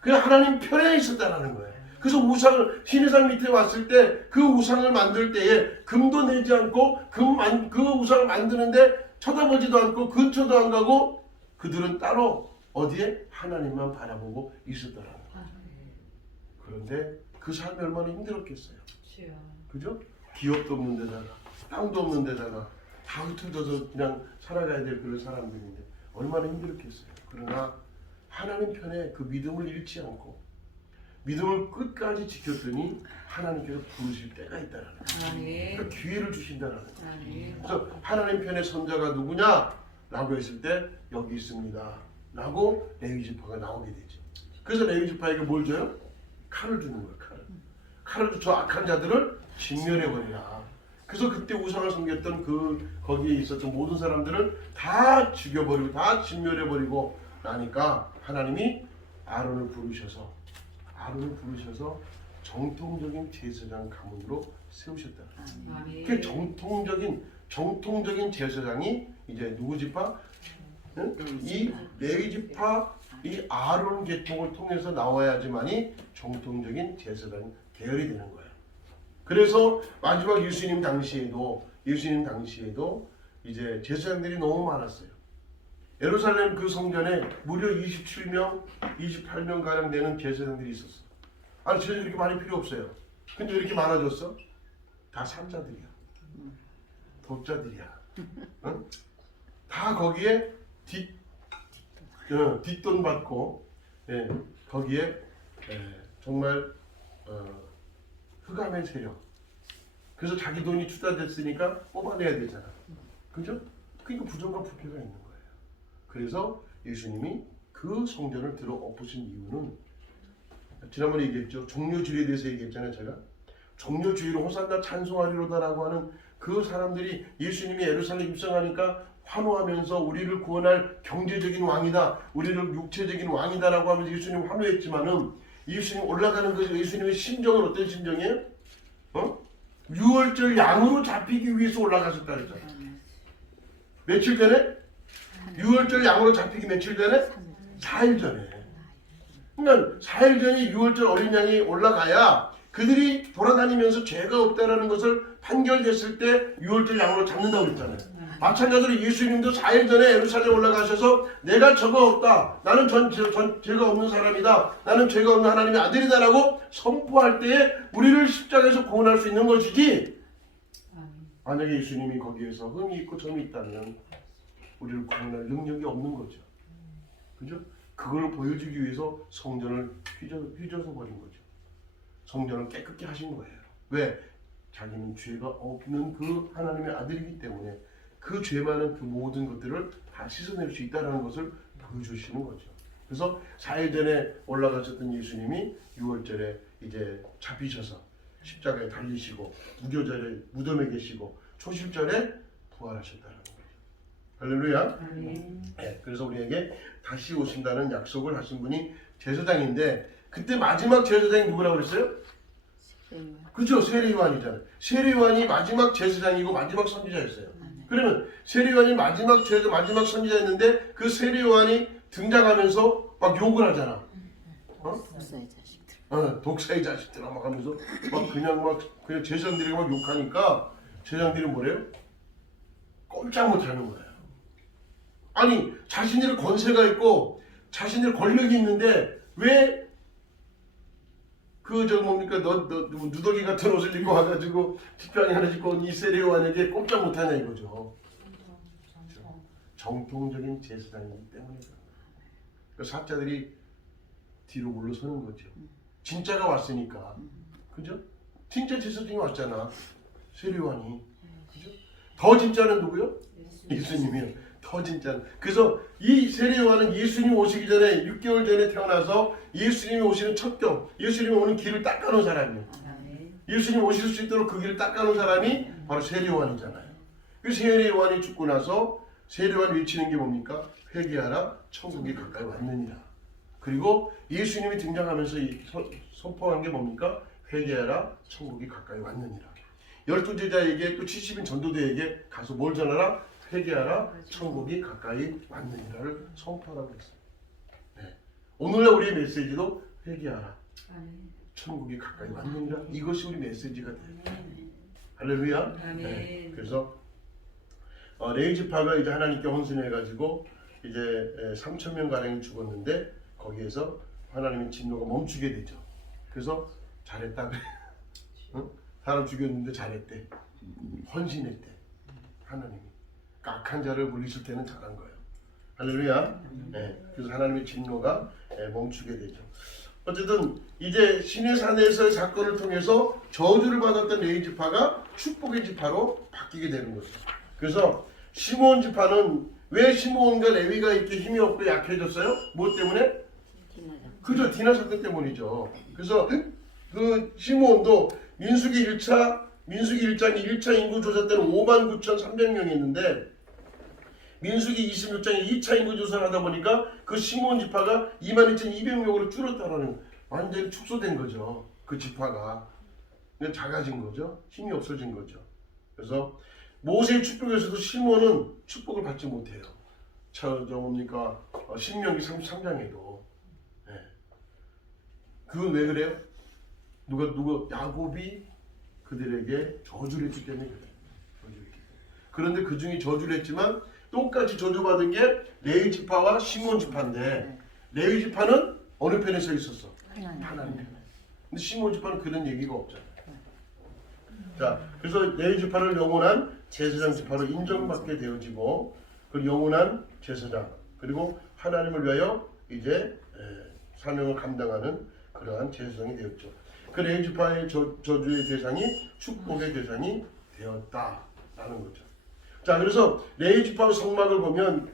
그냥 하나님 편에 있었다는 거예요. 그래서 우상을 신의상 밑에 왔을 때 그 우상을 만들 때에 금도 내지 않고 그 우상을 만드는데 쳐다보지도 않고 근처도 안 가고 그들은 따로 어디에? 하나님만 바라보고 있었다는 거예요. 그런데 그 삶이 얼마나 힘들었겠어요. 주여. 그죠? 기업도 없는 데다가 땅도 없는 데다가 다 흩어져서 그냥 살아가야 될 그런 사람들인데 얼마나 힘들었겠어요. 그러나 하나님 편에 그 믿음을 잃지 않고 믿음을 끝까지 지켰더니 하나님께서 부르실 때가 있다라는 거예요. 아멘. 그러니까 기회를 주신다라는 거예요. 아멘. 그래서 하나님 편의 선자가 누구냐? 라고 했을 때 여기 있습니다. 라고 레위 지파가 나오게 되죠. 그래서 레위 지파에게 뭘 줘요? 칼을 주는 거예요. 칼을 줘. 저 악한 자들을 진멸해버리라. 그래서 그때 우상을 섬겼던 거기에 있었던 모든 사람들을 다 죽여버리고 다 진멸해버리고 나니까 하나님이 아론을 부르셔서 정통적인 제사장 가문으로 세우셨다. 아멘. 그 정통적인 제사장이 이제 누구 지파? 응? 이 레위 지파 이 아론 계통을 통해서 나와야지만이 정통적인 제사장 계열이 되는 거예요. 그래서 마지막 예수님 당시에도 이제 제사장들이 너무 많았어요. 예루살렘 그 성전에 무려 27명, 28명 가량 되는 제사장들이 있었어. 아니 제사장 이렇게 많이 필요 없어요. 근데 왜 이렇게 많아졌어? 다 산자들이야. 도자들이야. 응? 다 거기에 뒷돈 받고 거기에 정말 흑암의 세력. 그래서 자기 돈이 투자됐으니까 뽑아내야 되잖아. 그죠? 그러니까 부정과 부패가 있는 거예요. 그래서 예수님이 그 성전을 들어 엎으신 이유는 지난번에 얘기했죠. 종료주의에 대해서 얘기했잖아요. 제가 종료주의로 호산나 찬송하리로다라고 하는 그 사람들이 예수님이 예루살렘 입성하니까 환호하면서 우리를 구원할 경제적인 왕이다, 우리를 육체적인 왕이다라고 하면서 예수님 환호했지만은 예수님 올라가는 것이 예수님의 심정은 어떤 심정이에요? 유월절 양으로 잡히기 위해서 올라가셨다 그랬잖아. 며칠 전에? 유월절 양으로 잡히기 며칠 전에? 4일 전에. 그러니까 4일 전에 유월절 어린 양이 올라가야 그들이 돌아다니면서 죄가 없다라는 것을 판결됐을 때 유월절 양으로 잡는다고 그랬잖아요. 마찬가지로 예수님도 4일 전에 예루살렘 올라가셔서 내가 죄가 없다. 나는 죄가 없는 사람이다. 나는 죄가 없는 하나님의 아들이다라고 선포할 때에 우리를 십자가에서 구원할 수 있는 것이지, 만약에 예수님이 거기에서 흠이 있고 점이 있다면 우리를 구원할 능력이 없는 거죠. 그죠? 그걸 보여주기 위해서 성전을 휘저서 버린 거죠. 성전을 깨끗게 하신 거예요. 왜? 자기는 죄가 없는 그 하나님의 아들이기 때문에 그 죄 많은 그 모든 것들을 다 씻어낼 수 있다는 것을 보여주시는 거죠. 그래서 4일 전에 올라가셨던 예수님이 6월절에 이제 잡히셔서 십자가에 달리시고 무교절에 무덤에 계시고 초실절에 부활하셨다는 거죠. 할렐루야. 네, 그래서 우리에게 다시 오신다는 약속을 하신 분이 제사장인데, 그때 마지막 제사장이 누구라고 그랬어요? 그렇죠. 세례요한이잖아요. 세례요한이 마지막 제사장이고 마지막 선지자였어요. 그러면 세례요한이 마지막 선지자였는데 그 세례요한이 등장하면서 막 욕을 하잖아. 독사의 자식들. 독사의 자식들아 막 하면서 그냥 제사장들이 막 욕하니까 제사장들이 뭐래요? 꼼짝 못하는 거예요. 아니 자신들의 권세가 있고 자신들의 권력이 있는데 왜 누더기 같은 옷을 입고 와가지고 뒷방에 하나 입고 이 세례요한에게 꼼짝 못하냐 이거죠. 정통적인 제사장이기 때문에 그 사자들이 뒤로 물러서는 거죠. 진짜가 왔으니까. 그죠? 진짜 제사장이 왔잖아. 세례요한이. 그죠? 더 진짜는 누구요? 예수님이요. 더 진짜는. 그래서 이 세례요한은 예수님 오시기 전에 6개월 전에 태어나서 예수님이 오시는 첫 경, 예수님이 오는 길을 닦아놓은 사람이에요. 예수님 오실 수 있도록 그 길을 닦아놓은 사람이 바로 세례요한이잖아요. 그 세례요한이 죽고 나서 세례요한이 외치는 게 뭡니까? 회개하라, 천국이 가까이 왔느니라. 그리고 예수님이 등장하면서 선포한 게 뭡니까? 회개하라, 천국이 가까이 왔느니라. 12제자에게 또 70인 전도대에게 가서 뭘 전하라? 회개하라, 천국이 가까이 왔느니라를 선포하라고 했습니다. 네. 오늘날 우리의 메시지도 회개하라, 천국이 가까이 왔느니라. 이것이 우리 메시지가 돼요. 할렐루야. 네. 그래서 레위 지파가 이제 하나님께 헌신해가지고 이제 3,000명 가량이 죽었는데 거기에서 하나님의 진노가 멈추게 되죠. 그래서 잘했다 그래. 응? 사람 죽였는데 잘했대. 헌신했대. 하나님이 악한 자를 물리실 때는 잘한 거예요. 할렐루야. 네. 그래서 하나님의 진노가 멈추게 되죠. 어쨌든 이제 시내산에서의 사건을 통해서 저주를 받았던 레위 지파가 축복의 지파로 바뀌게 되는 거죠. 그래서 시므온 지파는 왜 시므온과 레위가 이렇게 힘이 없고 약해졌어요? 무엇 때문에? 그죠. 디나 사건 때문이죠. 그래서 그 시므온도 민수기 1장이 1차 인구 조사 때는 59,300명이 있는데 민수기 26장에 2차 인구 조사를 하다 보니까 그 시므온 지파가 22,200명으로 줄었다라는, 완전히 축소된 거죠. 그 지파가 작아진 거죠. 힘이 없어진 거죠. 그래서 모세의 축복에서도 시므온은 축복을 받지 못해요. 신명기 33장에도. 네. 그건 왜 그래요? 야곱이 그들에게 저주를 했기 때문에 그래요. 그런데 그 중에 저주를 했지만 똑같이 저주받은 게 레위 지파와 시므온 지파인데, 레위 지파는 어느 편에 서 있었어? 하나님 편에. 근데 시므온 지파는 그런 얘기가 없잖아요. 자, 그래서 레위 지파를 영원한 제사장 지파로 인정받게 되어지고, 그 영원한 제사장, 그리고 하나님을 위하여 이제 사명을 감당하는 그러한 제사장이 되었죠. 그 레위 지파의 저주의 대상이 축복의 대상이 되었다라는 거죠. 자, 그래서 레위 지파 성막을 보면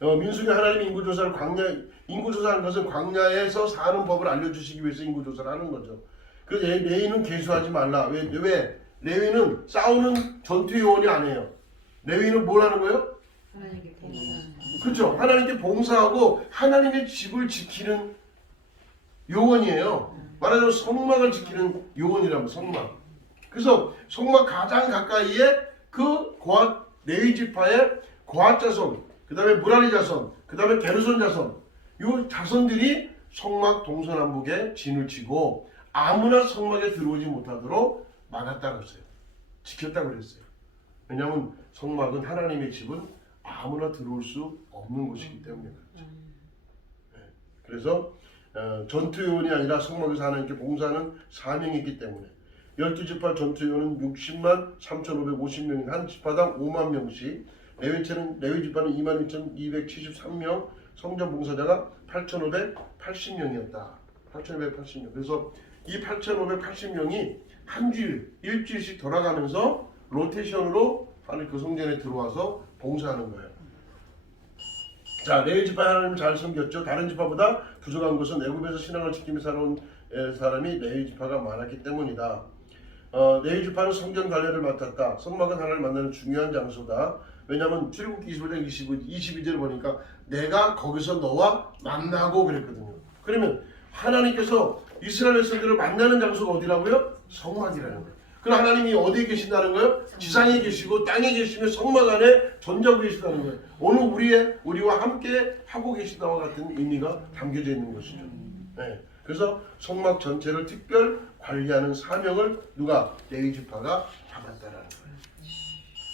민수기 하나님의 인구조사를 인구조사하는 것은 광야에서 사는 법을 알려주시기 위해서 인구조사를 하는 거죠. 그래서 레위는 계수하지 말라. 왜? 레위는 싸우는 전투 요원이 아니에요. 레위는 뭘 하는 거예요? 하나님께 봉사. 그렇죠. 하나님께 봉사하고 하나님의 집을 지키는 요원이에요. 말하자면 성막을 지키는 요원이라면 성막. 그래서 성막 가장 가까이에 그 고앗 레위 지파의 고앗 자손, 그 다음에 무라리 자손, 그 다음에 게르손 자손, 요 자손들이 성막 동서남북에 진을 치고 아무나 성막에 들어오지 못하도록 막았다고 했어요. 지켰다고 그랬어요. 왜냐하면 성막은 하나님의 집은 아무나 들어올 수 없는 곳이기 때문에 그렇죠. 네. 그래서 전투요원이 아니라 성막에서 하나님께 봉사하는 사명이 있기 때문에 12지파 전투요원은 60만 3,550명인 한 지파당 5만 명씩, 레위 지파는 22,273명, 성전 봉사자가 8,580명이었다. 8,580명. 그래서 이 8,580명이 한 주일, 일주일씩 돌아가면서 로테이션으로 하나님 그 성전에 들어와서 봉사하는 거예요. 자, 레위 지파 하나님을 잘 섬겼죠. 다른 지파보다 부족한 것은 애굽에서 신앙을 지키며 살아온 사람이 레위 지파가 많았기 때문이다. 레위 지파는 성전 관리를 맡았다. 성막은 하나님을 만나는 중요한 장소다. 왜냐하면 출애굽기 25장 22절 보니까 내가 거기서 너와 만나고 그랬거든요. 그러면 하나님께서 이스라엘 백성들을 만나는 장소가 어디라고요? 성막이라는 거예요. 그럼 하나님이 어디에 계신다는 거예요? 지상에 계시고 땅에 계시며 성막 안에 전자고 계시다는 거예요. 오늘 우리와 함께 하고 계시다와 같은 의미가 담겨져 있는 것이죠. 네. 그래서 성막 전체를 특별 관리하는 사명을 누가? 레위 지파가 받았다라는 거예요.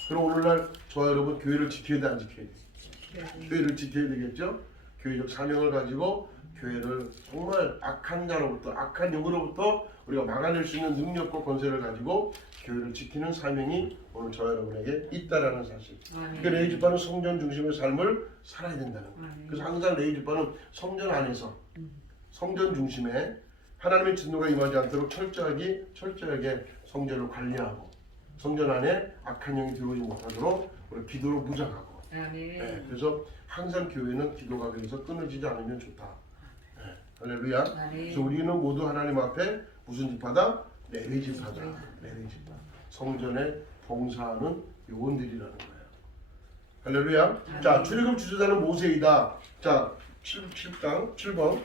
그럼 오늘날 저와 여러분 교회를 지켜야 돼, 안 지켜야 돼? 교회를 지켜야 되겠죠? 교회적 사명을 가지고 교회를 정말 악한 자로부터, 악한 영으로부터 우리가 막아낼 수 있는 능력과 권세를 가지고 교회를 지키는 사명이 오늘 저와 여러분에게 있다라는 사실. 그러니까 레위 지파는 성전 중심의 삶을 살아야 된다는 거예요. 그래서 항상 레위 지파는 성전 안에서 성전 중심에 하나님의 진노가 임하지 않도록 철저하게 성전을 관리하고 성전 안에 악한 영이 들어오지 못하도록 우리 기도로 무장하고. 네, 그래서 항상 교회는 기도가 그래서 끊어지지 않으면 좋다. 네, 할렐루야. 그래서 우리는 모두 하나님 앞에 무슨 지파다? 레위 지파다. 레위 지파. 성전에 봉사하는 요원들이라는 거예요. 할렐루야. 자, 출애굽 주제자는 모세이다. 자, 7번.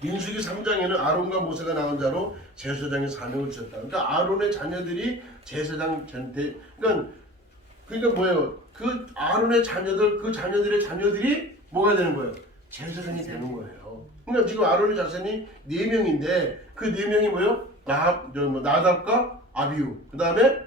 민수기 3장에는 아론과 모세가 나온 자로 제사장의 사명을 주셨다. 그러니까 아론의 자녀들이 제사장한테, 그러니까 뭐예요? 그 아론의 자녀들, 그 자녀들의 자녀들이 뭐가 되는 거예요? 제사장이 되는 거예요. 그러니까 지금 아론의 자손이 4명인데 그 4명이 뭐예요? 나답과 아비우, 그 다음에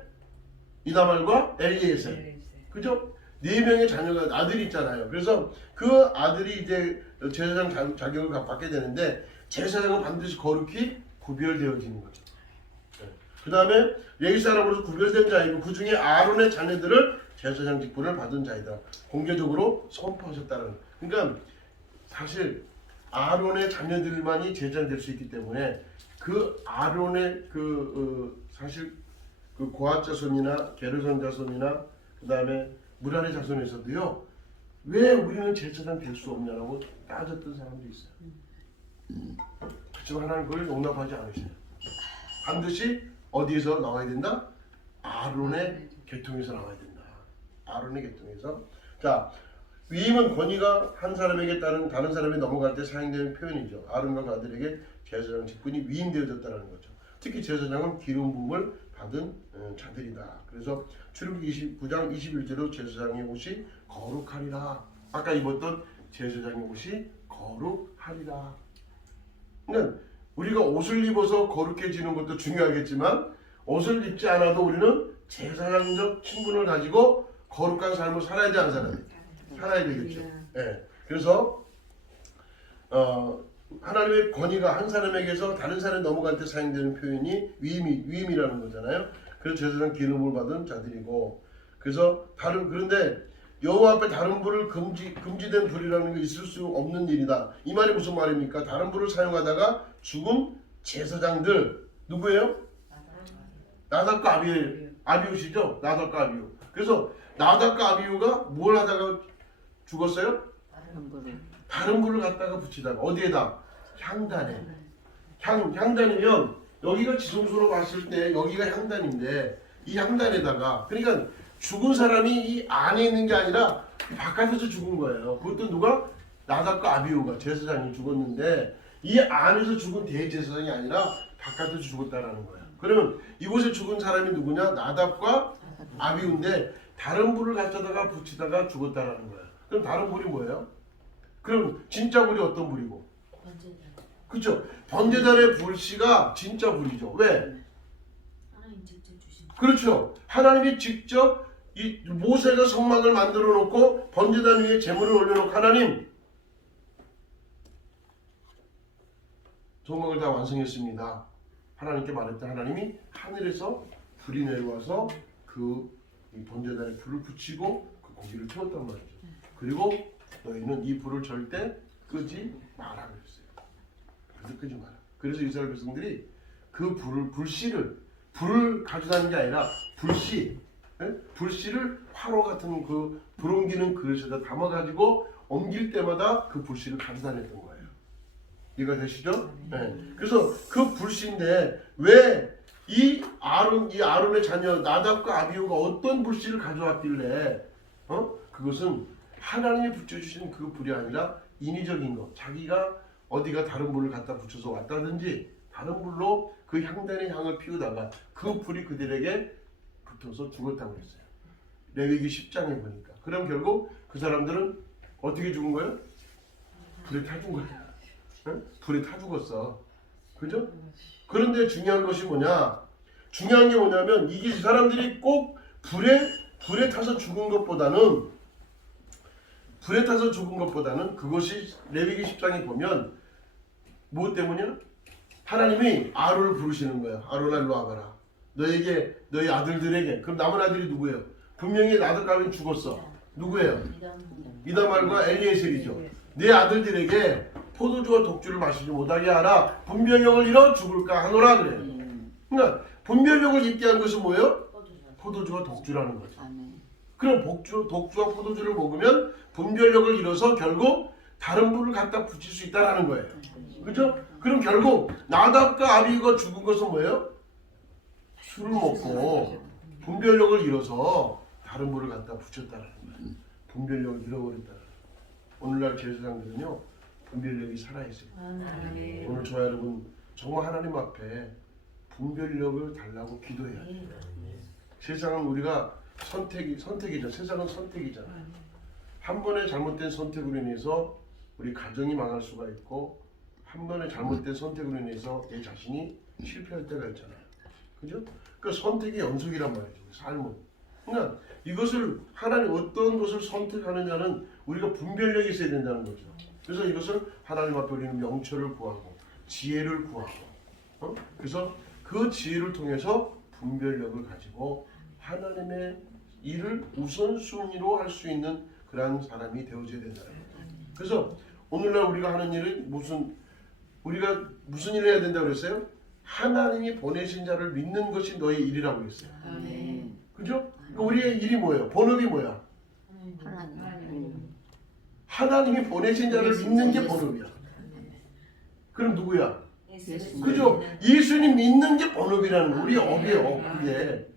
이다말과 엘리에셀, 그죠? 4명의 자녀가 아들이 있잖아요. 그래서 그 아들이 이제 제사장 자격을 받게 되는데 제사장은 반드시 거룩히 구별되어지는 거죠. 네. 그 다음에 레위 사람으로서 구별된 자이고 그 중에 아론의 자녀들을 제사장 직분을 받은 자이다. 공개적으로 선포하셨다는 거예요. 그러니까 사실 아론의 자녀들만이 제사장 될 수 있기 때문에 그 아론의 사실 그 고앗 자손이나 게르손 자손이나 그 다음에 무라리 자손에서도요, 왜 우리는 제사장 될 수 없냐라고 따졌던 사람도 있어요. 그렇지만 하나님 그걸 용납하지 않으셔요. 반드시 어디에서 나와야 된다? 아론의 계통에서 나와야 된다. 아론의 계통에서. 자, 위임은 권위가 한 사람에게 따른 다른 사람이 넘어갈 때 사용되는 표현이죠. 아론과 그 아들에게 제사장 직분이 위임되어졌다는 거죠. 특히 제사장은 기름 부음을 받은 자들이다. 그래서 출애굽기 29장 21절로 제사장의 옷이 거룩하리라. 아까 입었던 제사장의 옷이 거룩하리라. 그러니까 우리가 옷을 입어서 거룩해지는 것도 중요하겠지만 옷을 입지 않아도 우리는 제사장적 신분을 가지고 거룩한 삶을 살아야지 안 살아야 돼? 살아야 되겠죠. 네. 그래서 하나님의 권위가 한 사람에게서 다른 사람에 넘어갈 때 사용되는 표현이 위임이라는 거잖아요. 그래서 제사장 기름을 받은 자들이고, 그래서 그런데 여호와 앞에 다른 불을 금지된 불이라는 게 있을 수 없는 일이다. 이 말이 무슨 말입니까? 다른 불을 사용하다가 죽은 제사장들 누구예요? 나답과 아비우시죠? 나답과 아비우. 그래서 나답과 아비우가 뭘 하다가 죽었어요? 다른 불을 갖다가 붙이다가 어디에다? 향단에. 향단이면 여기가 지성소로 봤을 때 여기가 향단인데 이 향단에다가, 그러니까 죽은 사람이 이 안에 있는 게 아니라 바깥에서 죽은 거예요. 그것도 누가? 나답과 아비우가 제사장이 죽었는데 이 안에서 죽은 대제사장이 아니라 바깥에서 죽었다라는 거야. 그러면 이곳에 죽은 사람이 누구냐? 나답과 아비우인데 다른 불을 갖다가 붙이다가 죽었다라는 거야. 그럼 다른 불이 뭐예요? 그럼 진짜 불이 어떤 불이고? 그렇죠? 번제단의 불씨가 진짜 불이죠. 왜? 하나님 직접 주신. 그렇죠. 하나님이 직접 이 모세가 성막을 만들어 놓고 번제단 위에 제물을 올려놓고 하나님 성막을 다 완성했습니다. 하나님께 말했다. 하나님이 하늘에서 불이 내려와서 이 번제단에 불을 붙이고 그 고기를 태웠단 말이죠. 그리고 너희는 이 불을 절대 끄지 마라 그랬어요. 그래서 끄지 마라. 그래서 이스라엘 백성들이 그 불을 가져다는 게 아니라 불씨를 화로 같은 그 불 옮기는 그릇에다 담아가지고 옮길 때마다 그 불씨를 가져다녔던 거예요. 이해가 되시죠? 네. 그래서 그 불씨인데 왜 이 아론의 자녀 나답과 아비후가 어떤 불씨를 가져왔길래 그것은 하나님이 붙여주신 그 불이 아니라 인위적인 것. 자기가 어디가 다른 불을 갖다 붙여서 왔다든지 다른 불로 그 향단의 향을 피우다가 그 불이 그들에게 붙어서 죽었다고 했어요. 레위기 10장에 보니까. 그럼 결국 그 사람들은 어떻게 죽은 거예요? 불에 타 죽은 거예요. 응? 불에 타 죽었어. 그죠? 그런데 중요한 것이 뭐냐? 중요한 게 뭐냐면 이게 이 사람들이 꼭 불에 타서 죽은 것보다는 그것이 레위기 10장에 보면 무엇 때문이야? 하나님이 아론을 부르시는 거야. 아론아 일로 와봐라. 너희 아들들에게. 그럼 남은 아들이 누구예요? 분명히 나답과는 죽었어. 누구예요? 이다말과 엘리에셀이죠. 네 아들들에게 포도주와 독주를 마시지 못하게 하라. 분별력을 잃어 죽을까 하노라 그래요. 그러니까 분별력을 잊게 한 것은 뭐예요? 포도주와 독주라는 거죠. 그럼 독주와 포도주를 먹으면 분별력을 잃어서 결국 다른 불을 갖다 붙일 수 있다라는 거예요. 그죠? 그럼 결국 나답과 아비가 죽은 것은 뭐예요? 술을 먹고 분별력을 잃어서 다른 불을 갖다 붙였다라는 거예요. 분별력을 잃어버렸다. 오늘날 제사장들은요 분별력이 살아있어요. 오늘 저와 여러분 정말 하나님 앞에 분별력을 달라고 기도해야 돼요. 세상은 우리가 선택이죠. 세상은 선택이잖아. 한 번의 잘못된 선택으로 인해서 우리 가정이 망할 수가 있고 한 번의 잘못된 선택으로 인해서 내 자신이 실패할 때가 있잖아요. 그죠? 그 선택의 연속이란 말이죠. 삶은. 그러니까 이것을 하나님 어떤 것을 선택하느냐는 우리가 분별력이 있어야 된다는 거죠. 그래서 이것을 하나님 앞에 우리는 명철을 구하고 지혜를 구하고 그래서 그 지혜를 통해서 분별력을 가지고 하나님의 일을 우선순위로 할 수 있는 그러한 사람이 되어져야 된다는 거예요. 그래서 오늘날 우리가 하는 일은 우리가 무슨 일을 해야 된다고 그랬어요? 하나님이 보내신 자를 믿는 것이 너의 일이라고 그랬어요. 그죠? 그러니까 우리의 일이 뭐예요? 본업이 뭐야? 하나님이 보내신 자를 믿는 게 본업이야. 그럼 누구야? 그죠? 예수님 믿는 게 본업이라는 거. 우리의 업이에요. 그게.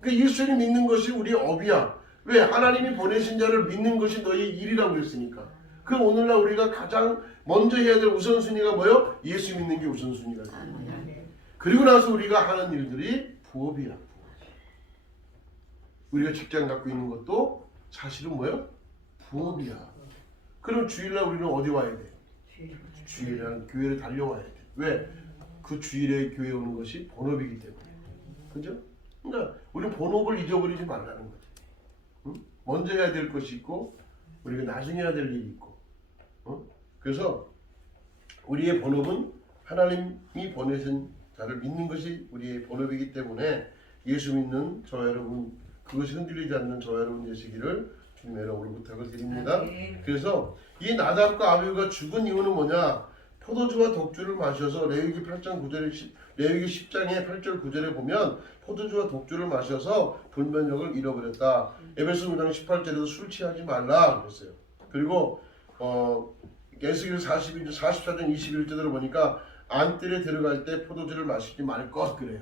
그러니까 예수님 믿는 것이 우리의 업이야. 왜? 하나님이 보내신 자를 믿는 것이 너의 일이라고 그랬으니까. 그럼 오늘날 우리가 가장 먼저 해야 될 우선순위가 뭐예요? 예수 믿는 게 우선순위가 돼요. 그리고 나서 우리가 하는 일들이 부업이야. 우리가 직장 갖고 있는 것도 사실은 뭐예요? 부업이야. 그럼 주일날 우리는 어디 와야 돼? 주일날 교회를 달려와야 돼. 왜? 그 주일에 교회 오는 것이 본업이기 때문에. 그죠? 그러니까 우리는 본업을 잊어버리지 말라는 거지. 응? 먼저 해야 될 것이 있고 우리가 나중에 해야 될 일이 있고. 그래서 우리의 본업은 하나님이 보내신 자를 믿는 것이 우리의 본업이기 때문에 예수 믿는 저와 여러분 그것이 흔들리지 않는 저와 여러분 되시기를 주님의 이름으로 부탁을 드립니다. 그래서 이 나답과 아비후가 죽은 이유는 뭐냐? 포도주와 독주를 마셔서 레위기 10장의 8절 9절에 보면 포도주와 독주를 마셔서 분별력을 잃어버렸다. 에베소 5장 18절에도 술 취하지 말라 그랬어요. 그리고 에스겔 44장 21절을 보니까 안뜰에 들어갈 때 포도주를 마시지 말 것 그래요.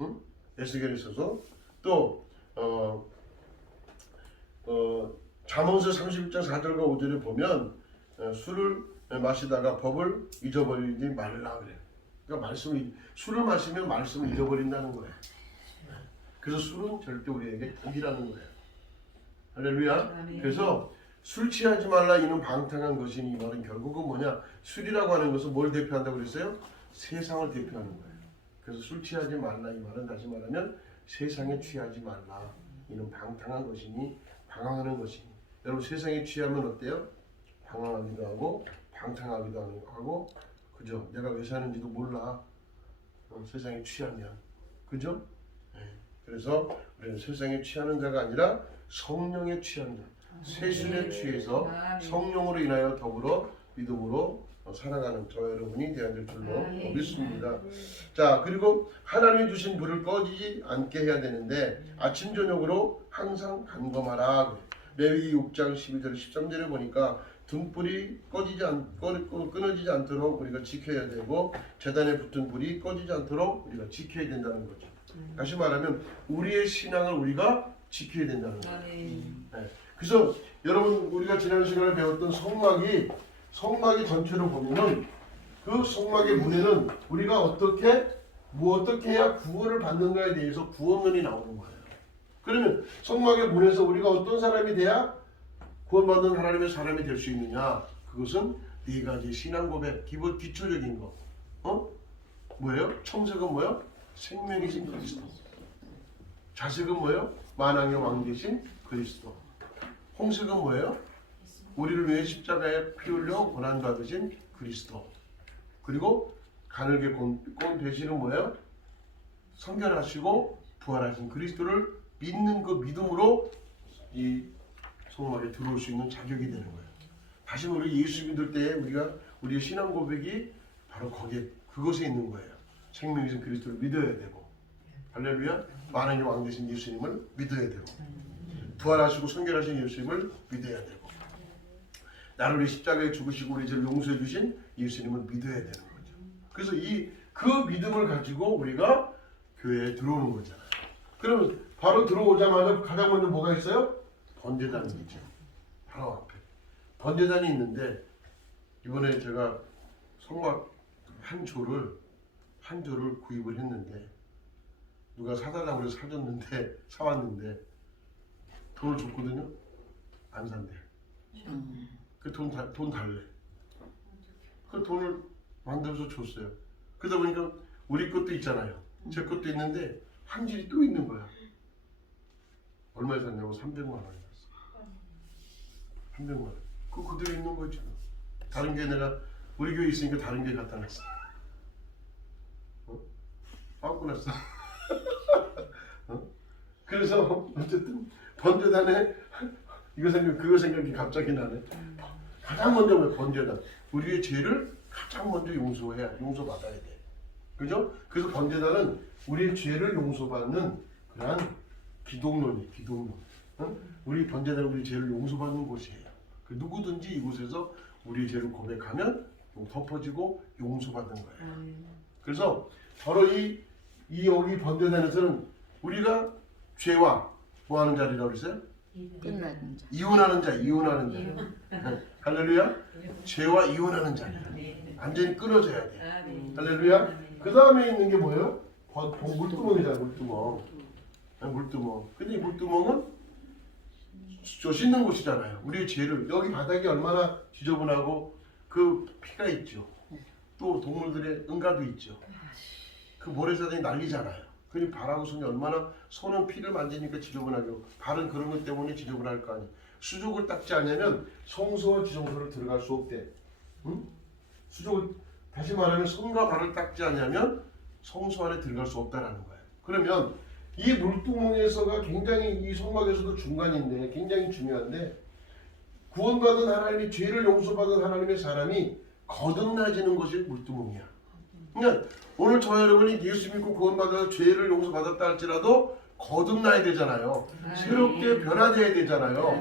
응? 에스겔에 있어서 또 잠언서 31장 4절과 5절에 보면 술을 마시다가 법을 잊어버리지 말라 그래. 그러니까 술을 마시면 말씀을 잊어버린다는 거예요. 그래서 술은 절대 우리에게 독이라는 거예요. 할렐루야. 그래서 술 취하지 말라 이는 방탕한 것이니 이 말은 결국은 뭐냐? 술이라고 하는 것은 뭘 대표한다고 그랬어요? 세상을 대표하는 거예요. 그래서 술 취하지 말라 이 말은 다시 말하면 세상에 취하지 말라. 이는 방탕한 것이니 방황하는 것이니. 여러분 세상에 취하면 어때요? 방황하기도 하고 방탕하기도 하고 그죠? 내가 왜 사는지도 몰라. 세상에 취하면 그죠? 네. 그래서 우리는 세상에 취하는 자가 아니라 성령에 취한 자. 세술에 취해서 성령으로 인하여 더불어 믿음으로 살아가는 저 여러분이 되어야 될 줄로 믿습니다. 자, 그리고 하나님이 주신 불을 꺼지지 않게 해야 되는데 아침 저녁으로 항상 간검하라. 레위 6장 12절 13절에 보니까 등불이 끊어지지 않도록 우리가 지켜야 되고 제단에 붙은 불이 꺼지지 않도록 우리가 지켜야 된다는 거죠. 다시 말하면 우리의 신앙을 우리가 지켜야 된다는 거예요. 네. 그래서 여러분 우리가 지난 시간에 배웠던 성막이 전체로 보면은 그 성막의 문에는 우리가 어떻게 해야 구원을 받는가에 대해서 구원론이 나오는 거예요. 그러면 성막의 문에서 우리가 어떤 사람이 돼야 구원받는 하나님의 사람이 될 수 있느냐? 그것은 네 가지 신앙 고백, 기초적인 거. 뭐예요? 청색은 뭐예요? 생명이신 그리스도. 자색은 뭐예요? 만왕의 왕 되신 그리스도. 홍색은 뭐예요? 우리를 위해 십자가에 피 흘려 고난받으신 그리스도. 그리고 가늘게 꼰 배신은 뭐예요? 성결하시고 부활하신 그리스도를 믿는 그 믿음으로 이 성막에 들어올 수 있는 자격이 되는 거예요. 다시 우리 예수 믿을 때 우리의 신앙 고백이 바로 그것에 있는 거예요. 생명이신 그리스도를 믿어야 되고, 할렐루야, 만왕의 왕 되신 예수님을 믿어야 되고, 부활하시고 성결하신 예수님을 믿어야 되고, 나를 위해 십자가에 죽으시고 우리 죄를 용서해 주신 예수님을 믿어야 되는 거죠. 그래서 그 믿음을 가지고 우리가 교회에 들어오는 거잖아요. 그러면 바로 들어오자마자 가장 먼저 뭐가 있어요? 번제단이 있죠. 바로 앞에 번제단이 있는데 이번에 제가 성막 한 조를 구입을 했는데 누가 사달라고 해서 사왔는데 돈을 줬거든요. 안 산대. 그 돈 달래. 그 돈을 만들어서 줬어요. 그러다 보니까 우리 것도 있잖아요. 제 것도 있는데 한 질이 또 있는 거야. 얼마에 샀냐고 300만 원에 샀어. 300만 원. 그거 그대로 있는 거죠. 다른 게 내가 우리 교회 있으니까 다른 게 갖다 놨어. 빠꾸 났어. 그래서 어쨌든 번제단에 그거 생각이 갑자기 나네. 가장 먼저 번제단. 우리의 죄를 가장 먼저 용서받아야 돼. 그죠? 그래서 번제단은 우리의 죄를 용서받는 그러한 기독론. 우리 번제단은 우리 죄를 용서받는 곳이에요. 누구든지 이곳에서 우리의 죄를 고백하면 덮어지고 용서받는 거예요. 그래서 바로 여기 번제단에서는 우리가 죄와 뭐 하는 자리라고 그랬어요? 끝나는 자. 이혼하는 자. 할렐루야. 죄와 이혼하는 자리야. 완전히 끊어져야 돼. 할렐루야. 그 다음에 있는 게 뭐예요? 물두멍이잖아. 물두멍. 근데 이 물두멍은 씻는 곳이잖아요. 우리의 죄를 여기 바닥이 얼마나 지저분하고 그 피가 있죠. 또 동물들의 응가도 있죠. 그 모래사장이 난리잖아요. 그리고 발하고 손이 얼마나 손은 피를 만지니까 지저분하고 발은 그런 것 때문에 지저분할 거 아니에요. 수족을 닦지 않으면 성소와 지성소를 들어갈 수 없대. 수족을 다시 말하면 손과 발을 닦지 않으면 성소 안에 들어갈 수 없다라는 거예요. 그러면 이 물두멍에서가 굉장히 이 성막에서도 중간인데 굉장히 중요한데 구원받은 하나님이 죄를 용서받은 하나님의 사람이 거듭나지는 것이 물두멍이야. 그러니까 오늘 저 여러분이 예수 믿고 구원받아서 죄를 용서받았다 할지라도 거듭나야 되잖아요. 새롭게 변화돼야 되잖아요.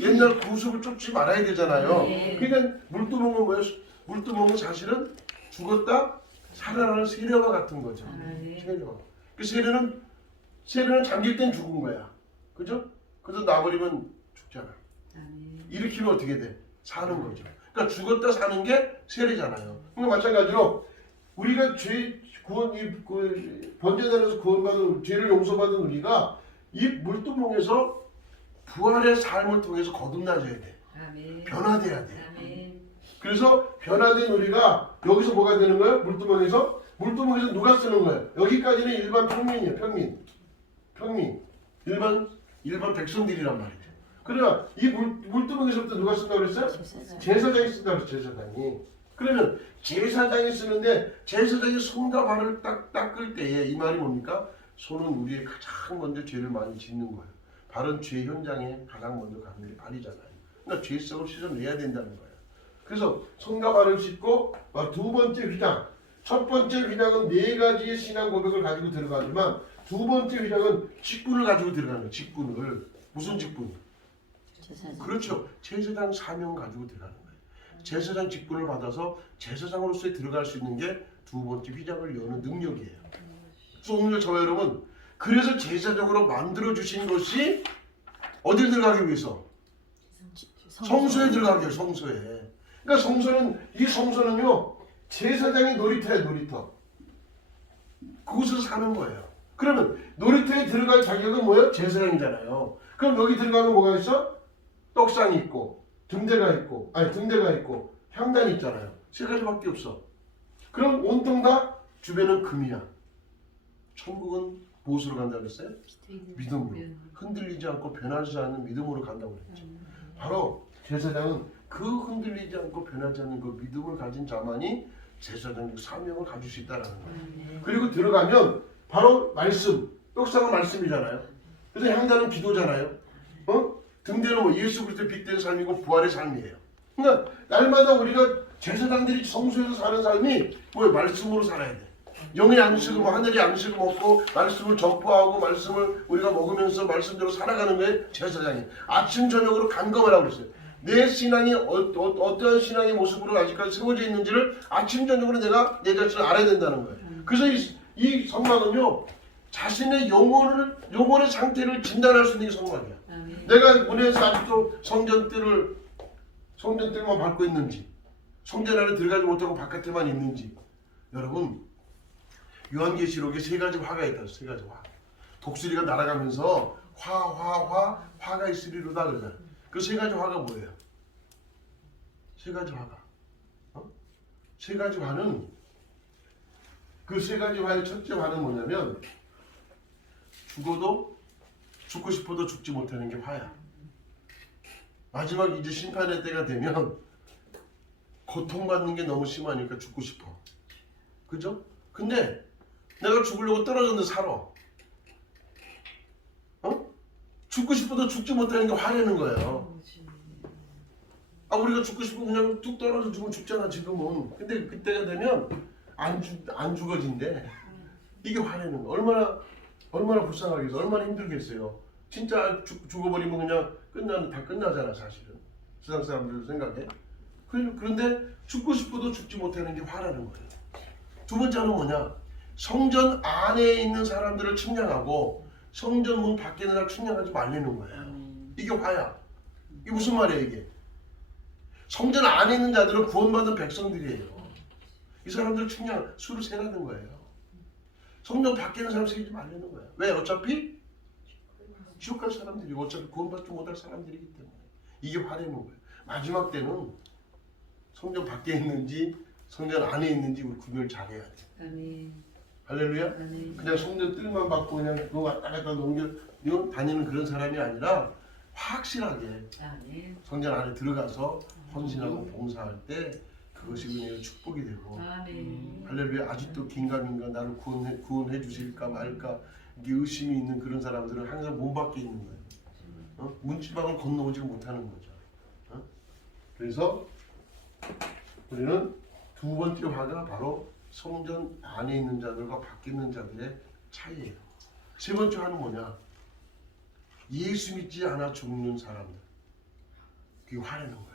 옛날 구습을 쫓지 말아야 되잖아요. 그러니까 물두멍은 뭐예요? 물두멍은 사실은 죽었다 살아나는 세례와 같은 거죠. 세례와. 그 세례는 잠길 땐 죽은 거야. 그죠? 그래서 놔버리면 죽잖아. 일으키면 어떻게 돼? 사는 거죠. 그러니까 죽었다 사는 게 세례잖아요. 그러니까 마찬가지로 우리가 죄 구원 그 번제단에서 구원받은 죄를 용서받은 우리가 이 물두멍에서 부활의 삶을 통해서 거듭나져야 돼. 아멘. 변화돼야 돼. 아멘. 그래서 변화된 우리가 여기서 뭐가 되는 거예요? 물두멍에서 누가 쓰는 거예요? 여기까지는 일반 평민이에요. 평민. 일반 백성들이란 말이죠. 그러나 이 물두멍에서부터 누가 쓴다고 그랬어요? 제사장이 쓴다고 그랬어요. 제사장이. 그러면 제사장이 쓰는데 제사장이 손과 발을 딱 닦을 때에 이 말이 뭡니까? 손은 우리의 가장 먼저 죄를 많이 짓는 거예요. 발은 죄 현장에 가장 먼저 가는 게 발이잖아요. 그러니까 죄성을 씻어내야 된다는 거예요. 그래서 손과 발을 씻고 두 번째 휘장. 첫 번째 휘장은 네 가지의 신앙 고백을 가지고 들어가지만 두 번째 휘장은 직분을 가지고 들어가는 거예요. 직분을. 무슨 직분? 제사장. 그렇죠. 제사장 사명 가지고 들어가는 거예요. 제사장 직분을 받아서 제사장으로서 들어갈 수 있는 게 두 번째 휘장을 여는 능력이에요. 그래서 오늘 저와 여러분, 그래서 제사장으로 만들어 주신 것이 어딜 들어가기 위해서? 성소에 들어가기 위해서. 성소에. 그러니까 이 성소는요 제사장의 놀이터예요. 놀이터. 그곳에서 사는 거예요. 그러면 놀이터에 들어갈 자격은 뭐예요? 제사장이잖아요. 그럼 여기 들어가면 뭐가 있어? 떡상이 있고 등대가 있고 향단이 있잖아요. 세 가지밖에 없어. 그럼 온통 다 주변은 금이야. 천국은 무엇으로 간다고 그랬어요? 믿음으로. 흔들리지 않고 변하지 않는 믿음으로 간다고 그랬죠. 바로 제사장은 그 흔들리지 않고 변하지 않는 그 믿음을 가진 자만이 제사장의 사명을 가질 수 있다는 거예요. 그리고 들어가면 바로 말씀, 떡상은 말씀이잖아요. 그래서 향단은 기도잖아요. 등대는 뭐 예수 그리스도의 빛된 삶이고 부활의 삶이에요. 그러니까 날마다 우리가 제사장들이 성소에서 사는 삶이 뭐예요? 말씀으로 살아야 돼. 영의 안식을 하늘의 안식을 먹고 말씀을 전파하고 말씀을 우리가 먹으면서 말씀대로 살아가는 거에 제사장이 아침 저녁으로 간검하라고 그랬어요. 내 신앙이 어떠한 신앙의 모습으로 아직까지 세워져 있는지를 아침 저녁으로 내가 내 자신을 알아야 된다는 거예요. 그래서 이 성막은요 자신의 영혼의 상태를 진단할 수 있는 게 성막이야. 내가 문에서 아직도 성전뜰만 밟고 있는지, 성전 안에 들어가지 못하고 바깥에만 있는지. 여러분, 요한계시록에 세 가지 화가 있다. 세 가지 화. 독수리가 날아가면서 화가 있으리로다 그러잖아요. 그 세 가지 화가 뭐예요? 세 가지 화가. 세 가지 화는 그 세 가지 화의 첫째 화는 뭐냐면 죽고 싶어도 죽지 못하는 게 화야. 마지막 이제 심판의 때가 되면 고통받는 게 너무 심하니까 죽고 싶어. 그죠? 근데 내가 죽으려고 떨어졌는데 살아. 죽고 싶어도 죽지 못하는 게 화내는 거예요. 우리가 죽고 싶으면 그냥 뚝 떨어져 죽으면 죽잖아 지금은. 근데 그때가 되면 안 죽어진대. 이게 화내는 거. 얼마나 불쌍하겠어. 얼마나 힘들겠어요. 진짜 죽어버리면 그냥 다 끝나잖아 사실은. 세상 사람들 생각에. 그런데 죽고 싶어도 죽지 못하는 게 화라는 거예요. 두 번째는 뭐냐? 성전 안에 있는 사람들을 측량하고 성전 문 밖에 있는 사람 측량하지 말라는 거예요. 이게 화야. 이게 무슨 말이에요 이게? 성전 안에 있는 자들은 구원받은 백성들이에요. 이 사람들 측량 수를 세라는 거예요. 성전 밖에 있는 사람 세지 말라는 거예요. 왜? 어차피 지옥 갈 사람들이고 어차피 구원받지 못할 사람들이기 때문에. 이게 화내는 거예요. 마지막 때는 성전 밖에 있는지 성전 안에 있는지 우리 구별 잘해야 돼. 아멘. 할렐루야. 아멘. 그냥 성전 뜰만 받고 그냥 그거 왔다 갔다 다니는 그런 사람이 아니라 확실하게 아멘. 성전 안에 들어가서 헌신하고 봉사할 때 그것이 그냥 축복이 되고. 아멘. 할렐루야. 아직도 긴가민가 나를 구원해 주실까 말까 이게 의심이 있는 그런 사람들은 항상 문 밖에 있는 거예요. 문지방을 건너오지 못하는 거죠. 그래서 우리는 두 번째 화가 바로 성전 안에 있는 자들과 밖에 있는 자들의 차이예요. 세 번째 화는 뭐냐? 예수 믿지 않아 죽는 사람들. 그게 화내는 거예요.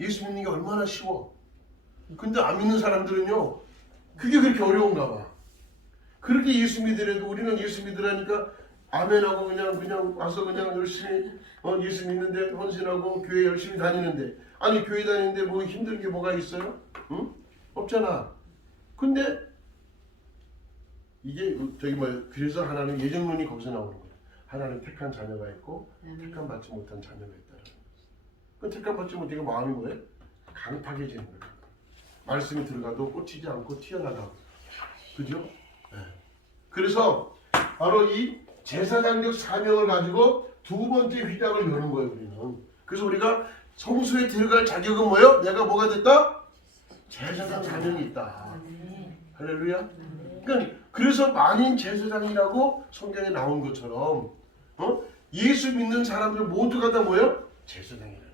예수 믿는 게 얼마나 쉬워. 근데 안 믿는 사람들은요, 그게 그렇게 어려운가 봐. 그렇게 예수 믿으래도 우리는 예수 믿으라니까 아멘하고 그냥 와서 그냥 열심히 예수 믿는데 헌신하고 교회 열심히 다니는데, 아니 교회 다니는데 뭐 힘든 게 뭐가 있어요? 응? 없잖아. 근데 이게 저기 그래서 하나님 예정론이 거기서 나오는 거예요. 하나님 택한 자녀가 있고 택한 받지 못한 자녀가 있다는 거예요. 그 택한 받지 못하니까 마음이 뭐예요? 강팍해지는 거예요. 말씀이 들어가도 꽂히지 않고 튀어나가고, 그죠? 네. 그래서 바로 이 제사장적 사명을 가지고 두 번째 휘장을 여는 거예요, 우리는. 그래서 우리가 성소에 들어갈 자격은 뭐예요? 내가 뭐가 됐다? 제사장 사명이 있다. 할렐루야. 그러니까 그래서 만인 제사장이라고 성경에 나온 것처럼 예수 믿는 사람들 모두가 다 뭐예요? 제사장이라는 거예요.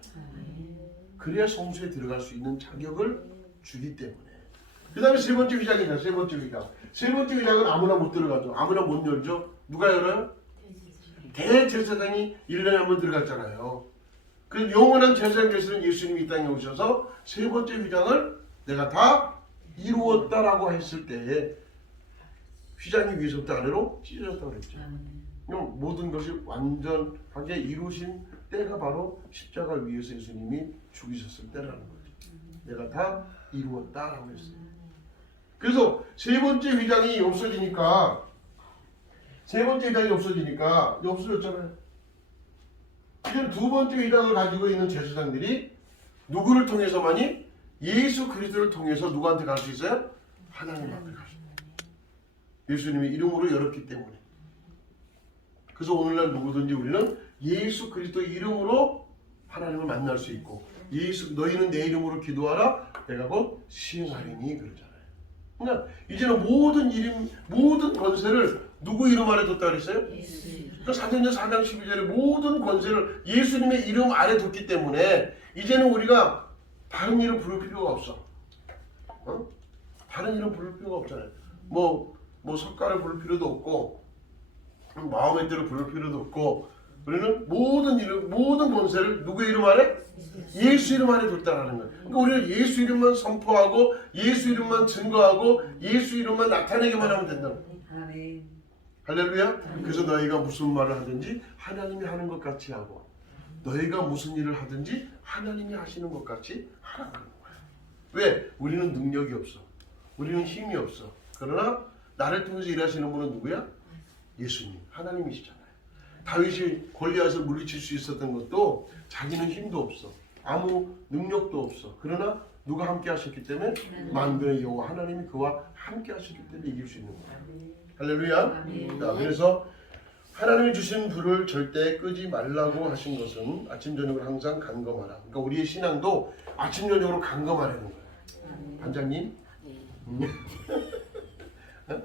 그래야 성소에 들어갈 수 있는 자격을 주기 때문에. 그 다음에 세 번째 휘장이죠. 세 번째 휘장. 세 번째 휘장은 아무나 못 들어가죠. 아무나 못 열죠. 누가 열어요? 대제사장이 1년에 한 번 들어갔잖아요. 그 영원한 제사장 되시는 예수님이 이 땅에 오셔서 세 번째 휘장을 내가 다 이루었다라고 했을 때에 휘장이 위에서부터 아래로 찢어졌다고 그랬죠. 모든 것이 완전하게 이루신 때가 바로 십자가 위에서 예수님이 죽으셨을 때라는 거죠. 내가 다 이루었다라고 했어요. 그래서 세 번째 휘장이 없어지니까 없어졌잖아요. 이제 두 번째 휘장을 가지고 있는 제사장들이 누구를 통해서만이? 예수 그리스도를 통해서 누구한테 갈 수 있어요? 하나님 앞에 갈 수 있어요. 예수님이 이름으로 열었기 때문에. 그래서 오늘날 누구든지 우리는 예수 그리스도 이름으로 하나님을 만날 수 있고, 너희는 내 이름으로 기도하라 내가 곧 시행하리니 그러잖아요. 그러니까 이제는 모든 권세를 누구 이름 아래 뒀다 그랬어요? 그러니까 사도행전 4장 12절에 모든 권세를 예수님의 이름 아래 뒀기 때문에 이제는 우리가 다른 이름 부를 필요가 없어. 다른 이름 부를 필요가 없잖아요. 뭐 석가를 부를 필요도 없고, 마음의 대로 부를 필요도 없고, 우리는 모든 권세를 누구의 이름 아래? 예수 이름 아래 뒀다라는 거예요. 그러니까 우리는 예수 이름만 선포하고 예수 이름만 증거하고 예수 이름만 나타내기만 하면 된다는 거예요. 할렐루야. 그래서 너희가 무슨 말을 하든지 하나님이 하는 것 같이 하고, 너희가 무슨 일을 하든지 하나님이 하시는 것 같이 하라는 거야. 왜? 우리는 능력이 없어. 우리는 힘이 없어. 그러나 나를 통해서 일하시는 분은 누구야? 예수님, 하나님이시잖아요. 다윗이 골리앗을 물리칠 수 있었던 것도 자기는 힘도 없어. 아무 능력도 없어. 그러나 누가 함께 하셨기 때문에 만군의 여호와 하나님이 그와 함께 하셨기 때문에 이길 수 있는 거야. 할렐루야. 자, 그래서 하나님이 주신 불을 절대 끄지 말라고 하신 것은 아침 저녁을 항상 간검하라. 그러니까 우리의 신앙도 아침 저녁으로 간검하라는 거예요. 반장님.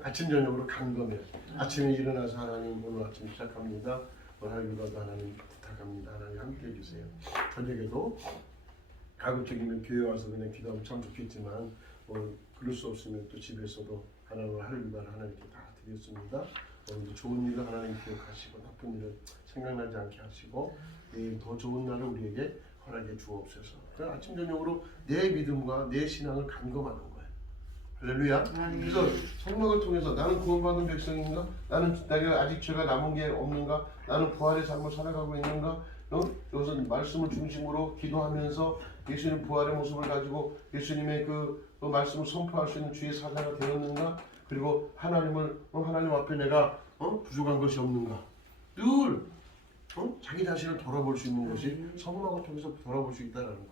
아침 저녁으로 간검해요. 아침에 일어나서 하나님 오늘 아침 시작합니다. 오늘 일과도 하나님 부탁합니다. 하나님 함께 해주세요. 저녁에도 가급적이면 교회 와서 그냥 기도하면 참 좋겠지만 그럴 수 없으면 또 집에서도 하나님 하루 일과를 하나님께 다 드렸습니다. 오늘도 좋은 일을 하나님 기억하시고 나쁜 일을 생각나지 않게 하시고 내일 더 좋은 날을 우리에게 허락해 주옵소서. 그래서 아침 저녁으로 내 믿음과 내 신앙을 간검하는 거예요. 할렐루야. 그래서 성막을 통해서 나는 구원받은 백성인가? 내가 아직 죄가 남은 게 없는가? 나는 부활의 삶을 살아가고 있는가? 여기서 말씀을 중심으로 기도하면서 예수님 부활의 모습을 가지고 예수님의 그 말씀을 선포할 수 있는 주의 사자가 되었는가? 그리고 하나님 앞에 내가 부족한 것이 없는가? 늘 자기 자신을 돌아볼 수 있는 것이 성막을 통해서 돌아볼 수 있다는 거예요.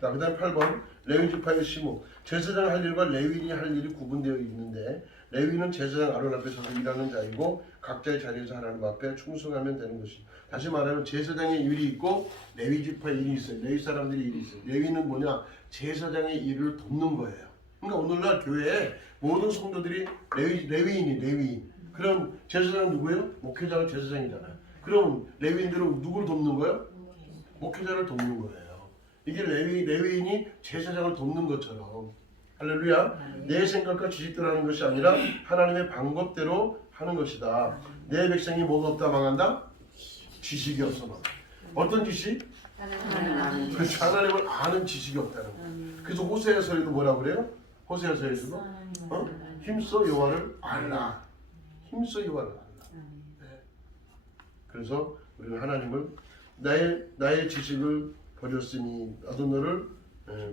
자, 그 다음 8번 레위 지파의 시무. 제사장 할 일과 레위인이 할 일이 구분되어 있는데, 레위는 제사장 아론 앞에 서서 일하는 자이고 각자의 자리에서 하나님 앞에 충성하면 되는 것이. 다시 말하면 제사장의 일이 있고 레위 지파의 일이 있어요. 레위 사람들의 일이 있어요. 레위는 뭐냐? 제사장의 일을 돕는 거예요. 그러니까 오늘날 교회에 모든 성도들이 레위인. 그럼 제사장은 누구예요? 목회자가 제사장이잖아요. 그럼 레위인들은 누구를 돕는 거예요? 목회자를 돕는 거예요. 이게 레위인이 제사장을 돕는 것처럼. 할렐루야. 내 생각과 지식대로 하는 것이 아니라 하나님의 방법대로 하는 것이다. 내 백성이 뭐가 없다 망한다? 지식이 없어 망한다. 어떤 지식? 그렇죠. 하나님을 아는 지식이 없다는 거예요. 그래서 호세아서에도 뭐라고 그래요? 호세아서에서도 힘써 여호와를 알라. 힘써 여호와를 알라. 그래서 우리는 하나님을 나의 지식을 버렸으니 나도 너를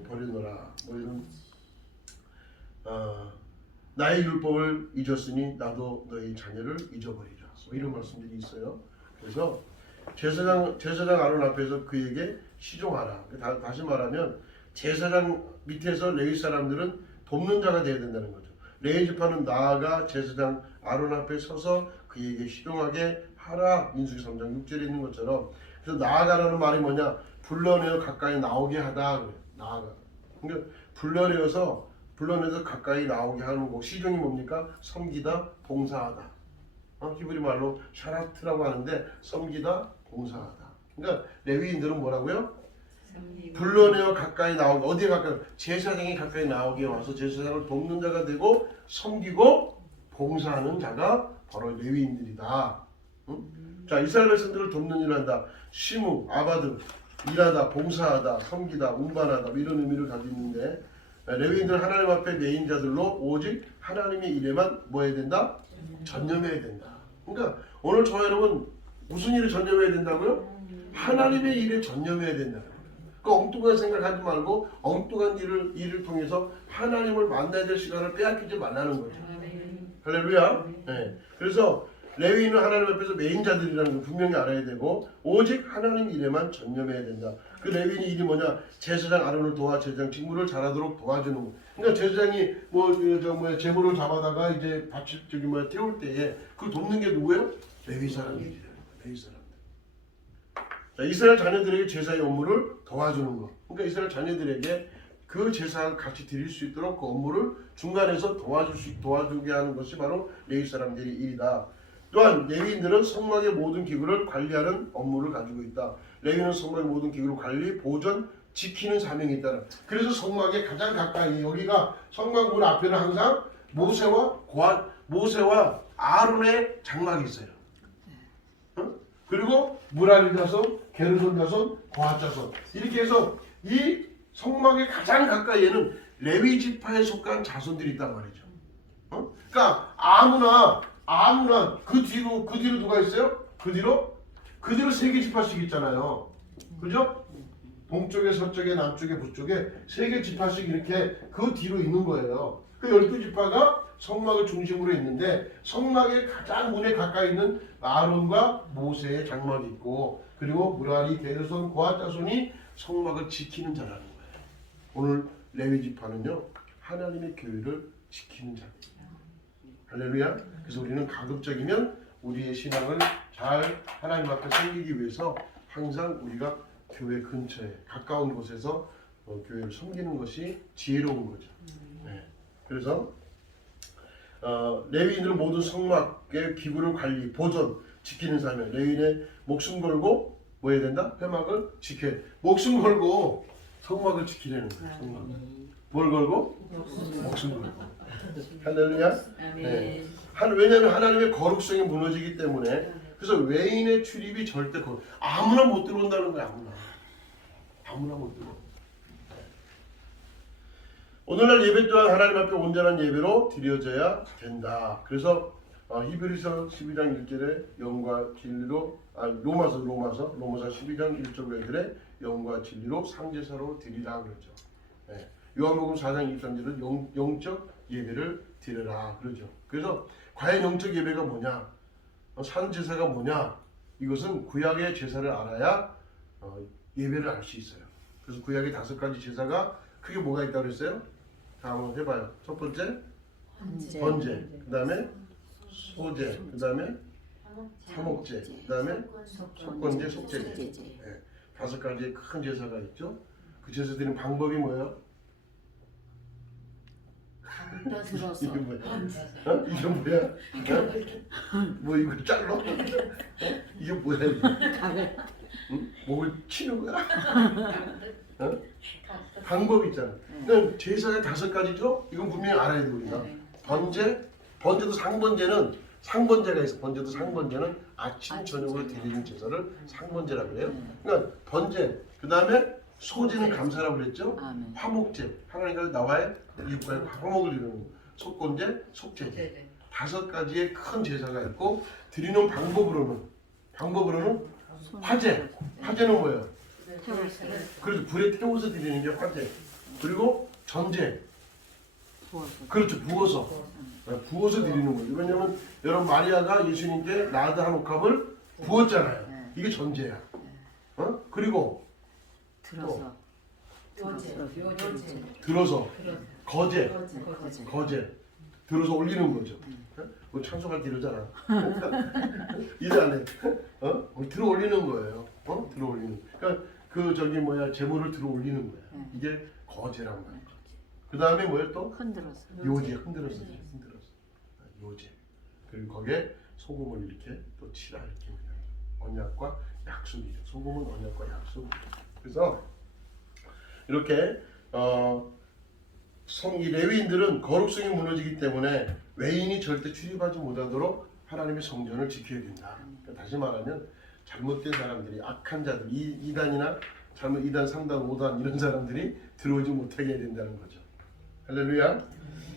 버리노라. 뭐 이런 나의 율법을 잊었으니 나도 너희 자녀를 잊어버리라. 뭐 이런 말씀들이 있어요. 그래서 제사장 아론 앞에서 그에게 시종하라. 다시 말하면 제사장 밑에서 레위 사람들은 돕는 자가 되어야 된다는 거죠. 레위 지파는 나아가 제사장 아론 앞에 서서 그에게 시종하게 하라. 민수기 3장 6절에 있는 것처럼. 그래서 나아가라는 말이 뭐냐? 불러내어 가까이 나오게 하다. 그래요. 나아가. 그러니까 불러내서 가까이 나오게 하는 거. 시종이 뭡니까? 섬기다, 봉사하다. 히브리 말로 샤라트라고 하는데 섬기다, 봉사하다. 그러니까 레위인들은 뭐라고요? 불러내어 가까이 나오게. 어디에 가까이? 제사장이 가까이 나오게 와서 제사장을 돕는 자가 되고 섬기고 봉사하는 자가 바로 레위인들이다. 자, 이스라엘 백성들을 돕는 일을 한다. 시무, 아바드, 일하다, 봉사하다, 섬기다, 운반하다 이런 의미를 가지고 있는데 레위인들은 하나님 앞에 메인자들로 오직 하나님의 일에만 뭐 해야 된다? 전념해야 된다. 그러니까 오늘 저와 여러분 무슨 일에 전념해야 된다고요? 하나님의 일에 전념해야 된다. 그 엉뚱한 생각하지 말고 엉뚱한 일을 통해서 하나님을 만나야 될 시간을 빼앗기지 말라는 거죠. 할렐루야. 네. 그래서 레위인은 하나님 앞에서 메인자들이라는 걸 분명히 알아야 되고 오직 하나님 일에만 전념해야 된다. 그 레위인의 일이 뭐냐? 제사장 아론을 도와 제사장 직무를 잘하도록 도와주는 거. 그러니까 제사장이 제물을 잡아다가 이제 태울 때에 그걸 돕는 게 누구예요? 레위 사람들이에요. 레위 사람들. 자, 이스라엘 자녀들에게 제사의 업무를 도와주는 거. 그러니까 이스라엘 자녀들에게 그 제사를 같이 드릴 수 있도록 그 업무를 중간에서 도와주게 하는 것이 바로 레위 사람들의 일이다. 또한 레위인들은 성막의 모든 기구를 관리하는 업무를 가지고 있다. 레위는 성막의 모든 기구를 관리, 보존, 지키는 사명이 있다. 그래서 성막에 가장 가까이 여기가 성막 문 앞에는 항상 모세와 아론의 장막이 있어요. 그리고 무라리 자손, 게르손 자손, 거핫 자손 이렇게 해서 이 성막의 가장 가까이에는 레위 지파에 속한 자손들이 있단 말이죠. 그러니까 아무나 그 뒤로 누가 있어요? 그 뒤로 세 개 지파씩 있잖아요. 그죠? 동쪽에 서쪽에 남쪽에 북쪽에 세 개 지파씩 이렇게 그 뒤로 있는 거예요. 그 12지파가 성막을 중심으로 있는데 성막의 가장 문에 가까이 있는 아론과 모세의 장막이 있고 그리고 무라리, 게르손, 고핫 자손이 성막을 지키는 자라는 거예요. 오늘 레위 지파는요 하나님의 교회를 지키는 자입니다. 할렐루야. 그래서 우리는 가급적이면 우리의 신앙을 잘 하나님 앞에 섬기기 위해서 항상 우리가 교회 근처에 가까운 곳에서 교회를 섬기는 것이 지혜로운 거죠. 네. 그래서 레위인들은 모든 성막의 기구를 관리, 보존, 지키는 사명. 레위인의 목숨 걸고 뭐 해야 된다? 회막을 지켜야 돼. 목숨 걸고 성막을 지키려는 거예요. 성막. 뭘 걸고? 목숨 걸고. 할렐루야. 네. 왜냐하면 하나님의 거룩성이 무너지기 때문에. 그래서 외인의 출입이 절대 아무나 못 들어온다는 거야. 아무나 못 들어온다. 오늘날 예배 또한 하나님 앞에 온전한 예배로 드려져야 된다. 그래서 히브리서 12장 1절에 영과 진리로 로마서 12장 1절 2절에 영과 진리로 상제사로 드리라 그러죠. 네. 요한복음 4장 23절은 영적 예배를 드려라 그러죠. 그래서 과연 영적 예배가 뭐냐? 산제사가 뭐냐? 이것은 구약의 제사를 알아야 예배를 알 수 있어요. 그래서 구약의 5가지 제사가 크게 뭐가 있다고 그랬어요? 자, 한번 해봐요. 첫 번째 번제, 그 다음에 소제, 그 다음에 화목제, 그 다음에 속건제, 속제제. 네, 5가지의 큰 제사가 있죠. 그 제사 드리는 방법이 뭐예요? 들어서 이게 뭐야? 이게 뭐야? 뭐 이거 잘라? 이게 뭐야? 이게? 응? 목을 치는 거야? 방법이 있잖아. 그러니까 제사가 5가지죠. 이건 분명히 알아야 돼 우리가. 번제도 상번제가 있어. 번제도 상번제는 아침 저녁으로 드리는 제사를 상번제라고 그래요. 그러니까 번제, 그 다음에 소제는 감사라고 그랬죠. 화목제, 하나님과 나와의 이웃과의 화목을 이루는 거. 속건제, 속제제. 5가지의 큰 제사가 있고 드리는 방법으로는 방법으로는 화재. 화재는 뭐예요? 태워서 그렇죠. 불에 태워서 드리는 게 화재. 그리고 전제. 부어서. 그렇죠. 부어서. 부어서 드리는 거죠. 왜냐면 여러분 마리아가 예수님께 나드 한 옥합을 부었잖아요. 네. 이게 전제야. 그리고 들어서. 들어서 거제. 거제. 거제. 들어서 올리는 거죠. 뭐 찬송할 때 이러잖아. 이래 안 해. 들어 올리는 거예요. 들어 올리는. 그러니까 그 저기 뭐야 재물을 들어 올리는 거야. 이게 거제란 말이야. 그 다음에 뭐야 또? 흔들어서. 요제 흔들어서 흔들어서. 요제. 그리고 거기에 소금을 이렇게 또 치라 이렇게 언약과 약속이죠. 소금은 언약과 약속이죠. 그래서 이렇게 이 레위인들은 거룩성이 무너지기 때문에 외인이 절대 출입하지 못하도록 하나님의 성전을 지켜야 된다. 그러니까 다시 말하면 잘못된 사람들이 악한 자들, 이단이나 잘못 2단, 3단, 5단 이런 사람들이 들어오지 못하게 해야 된다는 거죠. 할렐루야.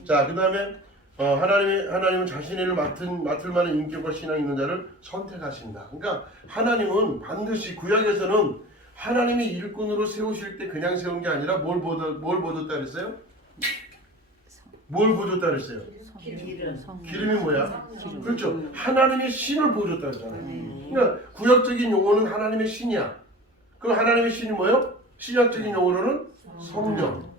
자, 그 다음에 하나님은 자신의 일을 맡을 만한 인격과 신앙 있는 자를 선택하신다. 그러니까 하나님은 반드시 구약에서는 하나님이 일꾼으로 세우실 때 그냥 세운 게 아니라 뭘 보셨다 그랬어요? 뭘 보셨다 그랬어요? 기름이 뭐야? 그렇죠. 하나님의 신을 보여줬다 그랬잖아요. 그러니까 구약적인 용어는 하나님의 신이야. 그 하나님의 신이 뭐예요? 신약적인 용어로는 성령.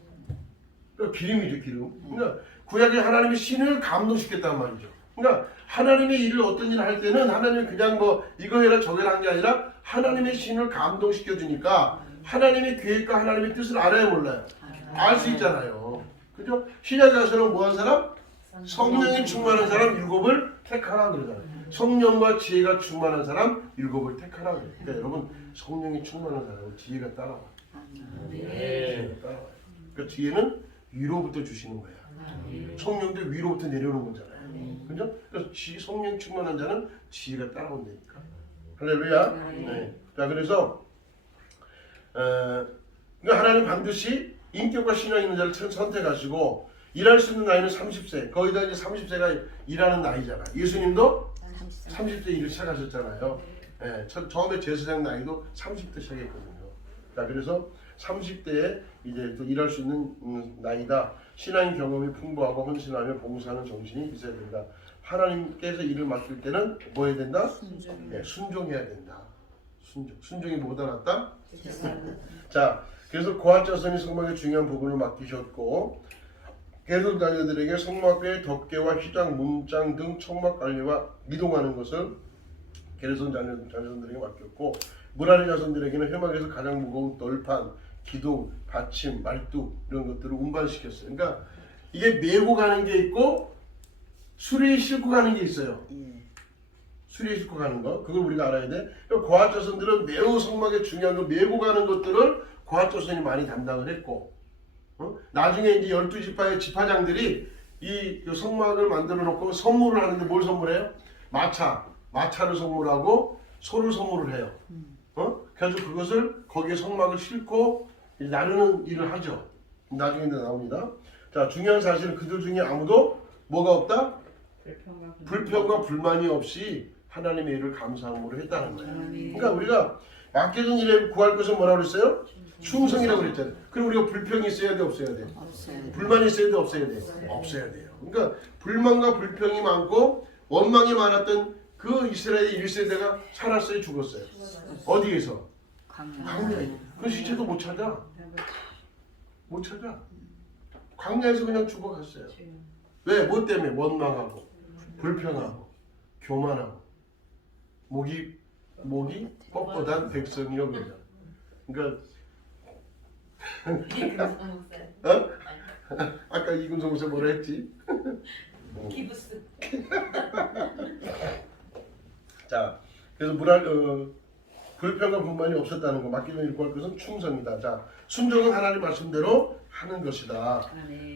그러니까 기름이죠, 기름. 그러니까 구약의 하나님의 신을 감동시켰단 말이죠. 그러니까 하나님의 일을 어떤 일을 할 때는 하나님이 그냥 뭐 이거 해라 저거 해라 한 게 아니라 하나님의 신을 감동시켜 주니까 하나님의 계획과 하나님의 뜻을 알아야 몰라요. 알 수 있잖아요. 그죠? 신약에 가서는 뭐 한 사람? 성령이 충만한 사람 7을 택하라 그러잖아요. 성령과 지혜가 충만한 사람 7을 택하라 그래요. 그러니까 여러분 성령이 충만한 사람은 지혜가 따라와. 지혜가 따라와요. 그러니까 지혜는 위로부터 주시는 거야. 성령도 위로부터 내려오는 거잖아요. 그죠? 그래서 성령 충만한 자는 지혜가 따라온다니까. 할렐루야. 네. 자, 그래서 그러니까 하나님 반드시 인격과 신앙 있는 자를 선택하시고 일할 수 있는 나이는 30세. 거의 다 이제 30세가 일하는 나이잖아. 예수님도 30세 일을 시작하셨잖아요. 네, 처음에 제사장 나이도 30대 시작했거든요. 자, 그래서 30대에 이제 또 일할 수 있는 나이다. 신앙 경험이 풍부하고 헌신하며 봉사하는 정신이 있어야 된다. 하나님께서 일을 맡길 때는 뭐 해야 된다? 네, 순종해야 된다. 순종이 뭐보다 낫다? 자, 그래서 고아 자손이 성막의 중요한 부분을 맡기셨고 게르손 자녀들에게 성막의 덮개와 휘장, 문장 등 청막 관리와 이동하는 것을 게르손 자손들에게 맡겼고 므라리 자손들에게는 회막에서 가장 무거운 널판, 기둥, 받침, 말뚝 이런 것들을 운반시켰어요. 그러니까 이게 메고 가는 게 있고 수레에 싣고 가는 게 있어요. 수레에 싣고 가는 거 그걸 우리가 알아야 돼. 고아 자손들은 매우 성막에 중요한 거 메고 가는 것들을 고아 자손이 많이 담당을 했고 나중에 이제 12지파의 지파장들이 이 성막을 만들어 놓고 선물을 하는데 뭘 선물해요? 마차를 선물하고 소를 선물을 해요. 그래서 그것을 거기에 성막을 싣고 나르는 일을 하죠. 나중에 나옵니다. 자, 중요한 사실은 그들 중에 아무도 뭐가 없다? 불평과 불만이 없이 하나님의 일을 감사함으로 했다는 거예요. 그러니까 우리가 맡겨진 일에 구할 것은 뭐라고 그랬어요? 충성이라고 그랬잖아요. 그럼 우리가 불평이 있어야 돼, 없어야 돼? 불만이 있어야 돼, 없어야 돼? 없어야 돼요. 그러니까 불만과 불평이 많고 원망이 많았던 그 이스라엘 1세대가 살았어요, 죽었어요? 어디에서? 광야에. 그 시체도 못 찾아. 못 찾아. 광야에서 그냥 죽어갔어요. 왜? 뭐 때문에? 원망하고 불평하고 교만하고 목이 뻣뻣한 백성이요. 그러니까 아까 이금성 목사 뭐라 했지? 기부스. 자, 그래서 불평과 불만이 없었다는 거 맡기는 일 구할 것은 충성이다. 자, 순종은 하나님 말씀대로 하는 것이다.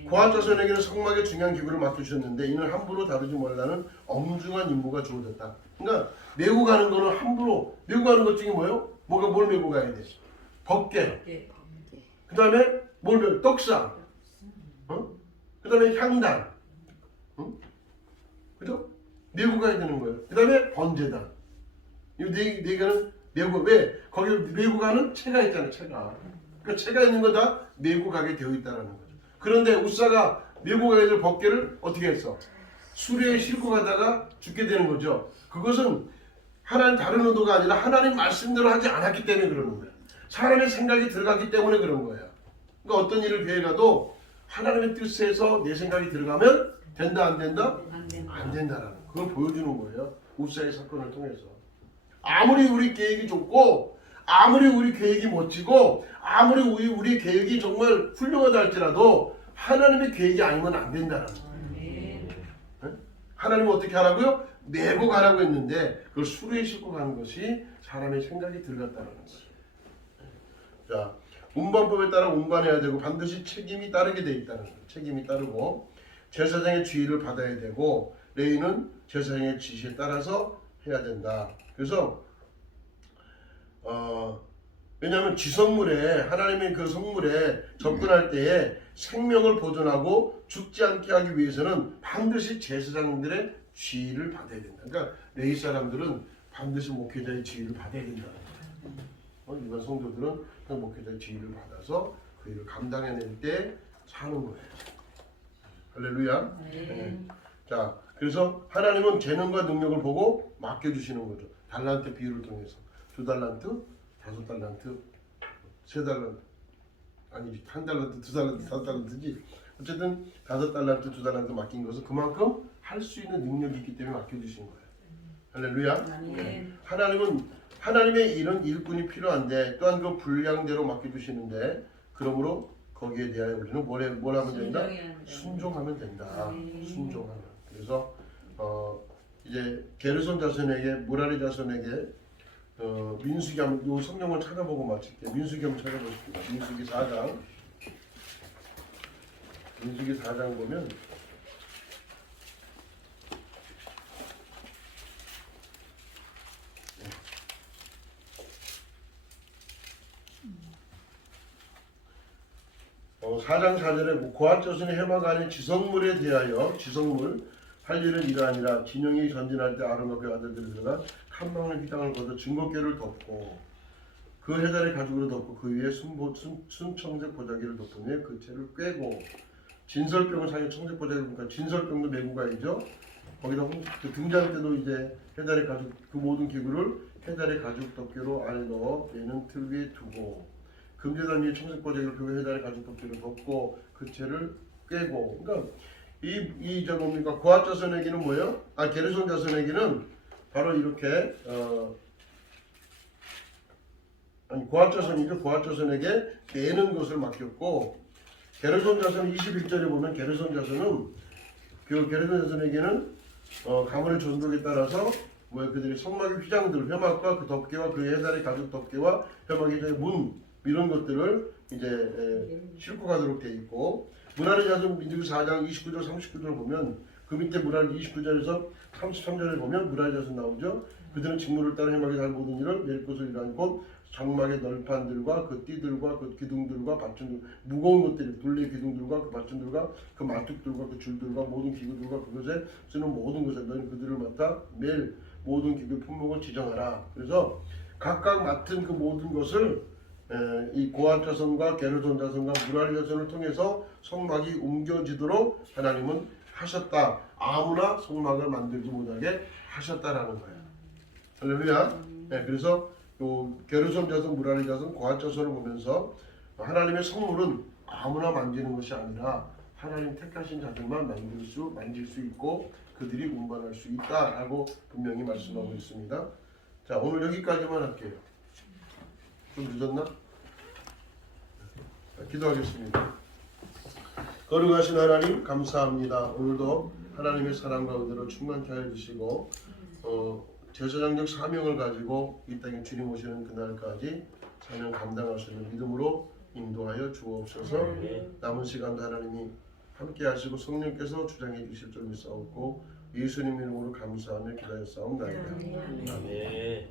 고아 자손에게는 성막의 중요한 기구를 맡겨주셨는데 이는 함부로 다루지 말라는 엄중한 임무가 주어졌다. 그러니까 메고 가는 거는 함부로 메고 가는 것 중에 뭐예요? 뭘 메고 가야 돼? 덮개. 그 다음에 뭘 메고? 떡상. 그 다음에 향단. 그죠? 메고 가야 되는 거예요. 그 다음에 번제단. 이 네 개는 메고 왜 거기 메고 가는 채가 있잖아요. 채가. 그러니까 채가 있는 거 다 메고 가게 되어 있다라는 거죠. 그런데 우사가 메고 가야 될 법궤를 어떻게 했어? 수레에 싣고 가다가 죽게 되는 거죠. 그것은 하나님 다른 의도가 아니라 하나님 말씀대로 하지 않았기 때문에 그러는 거예요. 사람의 생각이 들어갔기 때문에 그런 거예요. 그러니까 어떤 일을 계획해도 하나님의 뜻에서 내 생각이 들어가면 된다 안 된다? 안 된다라는 거. 그걸 보여주는 거예요. 우사의 사건을 통해서. 아무리 우리 계획이 좋고 아무리 우리 계획이 멋지고 아무리 우리 계획이 정말 훌륭하다 할지라도 하나님의 계획이 아니면 안 된다는 거예요. 하나님은 어떻게 하라고요? 메고 가라고 했는데 그걸 수레에 싣고 가는 것이 사람의 생각이 들어갔다는 거예요. 자, 운반법에 따라 운반해야 되고 반드시 책임이 따르게 돼 있다는 거예요. 책임이 따르고 제사장의 지휘를 받아야 되고 레위는 제사장의 지시에 따라서 해야 된다. 그래서 왜냐하면 지성물에 하나님의 그 성물에 접근할 때에 생명을 보존하고 죽지 않게 하기 위해서는 반드시 제사장들의 지휘를 받아야 된다. 그러니까 레위 사람들은 반드시 목회자의 지휘를 받아야 된다. 일반 성도들은 그냥 목회자의 지휘를 받아서 그 일을 감당해낼 때 사는 거예요. 할렐루야. 네. 자, 그래서 하나님은 재능과 능력을 보고 맡겨주시는 거죠. 달란트 비유를 통해서 2달란트, 5달란트, 3달란트 아니 1달란트, 2달란트, 4달란트지. 어쨌든 5달란트, 2달란트 맡긴 것은 그만큼 할 수 있는 능력이 있기 때문에 맡겨주신 거예요. 할렐루야. 하나님은 하나님의 일은 일꾼이 필요한데 또한 그 분량대로 맡겨주시는데 그러므로 거기에 대하여 우리는 뭘 하면 된다? 순종하면 된다. 순종하면. 그래서 이제 게르손 자손에게 무라리 자손에게 민수기 한번 요 성경을 찾아보고 마칠게요. 민수기 한번 찾아보십시오. 민수기 4장. 민수기 4장 보면 사장 4절에 고앗 자손의 해마가 아닌 지성물에 대하여 지성물 할 일은 이러하니라. 진영이 전진할 때 아론과 그 아들들이 들어가 칸망을 휘장을 걷어 증거궤를 덮고 그 해달의 가죽으로 덮고 그 위에 순청색 보자기를 덮은 후에 그 채를 꿰고 진설병을 사용 청색 보자기를 그러니까 진설병도 메고 가야죠. 거기다 그 등장 때도 이제 해달의 가죽 그 모든 기구를 해달의 가죽 덮개로 안에 넣어 얘는 틀 위에 두고 금제단 위에 청색 보자기를 펴고 해달의 가죽 덮개로 덮고 그 채를 꿰고 그러니까 이 뭡니까 고앗 자손에게는 뭐예요? 게르손 자손에게는 바로 이렇게 고앗 자손이죠. 고앗 자손에게 매는 것을 맡겼고 게르손 자손 21절에 보면 게르손 자손은 그 게르손 자손에게는 가문의 존속에 따라서 그들이 성막의 휘장들, 회막과 그 덮개와 그 해달의 가죽 덮개와 회막의 문 이런 것들을 이제 싣고 가도록 돼 있고 무라리 자손 민수기 4장 29절 39절 보면 그 밑에 무라리 29절에서 33절에 보면 무라리 자손 나오죠. 그들은 직무를 따라 해막에 살 모든 일을 낼 것을 일하는 곳 장막의 널판들과 그 띠들과 그 기둥들과 받침들 무거운 것들 둘레 기둥들과 그 받침들과 그 마뚝들과 그 줄들과 모든 기구들과 그것에 쓰는 모든 것에 너희 그들을 맡아 매일 모든 기구 품목을 지정하라. 그래서 각각 맡은 그 모든 것을 이 고앗 자손과 게르손 자손과 무라리 자손을 통해서 성막이 옮겨지도록 하나님은 하셨다. 아무나 성막을 만들지 못하게 하셨다라는 거예요. 할렐루야. 네, 그래서 또 게르손 자손, 무라리 자손, 고앗 자손을 보면서 하나님의 성물은 아무나 만지는 것이 아니라 하나님 택하신 자들만 만질 수 있고 그들이 운반할 수 있다라고 분명히 말씀하고 있습니다. 자, 오늘 여기까지만 할게요. 좀 늦었나? 기도하겠습니다. 거룩하신 하나님 감사합니다. 오늘도 하나님의 사랑과 은혜로 충만케 하여 주시고 제사장적 사명을 가지고 이 땅에 주님 오시는 그날까지 사명 감당할 수 있는 믿음으로 인도하여 주옵소서. 남은 시간도 하나님이 함께 하시고 성령께서 주장해 주실 줄 믿사옵고 예수님 이름으로 감사하며 기도하였사옵나이다. 아멘.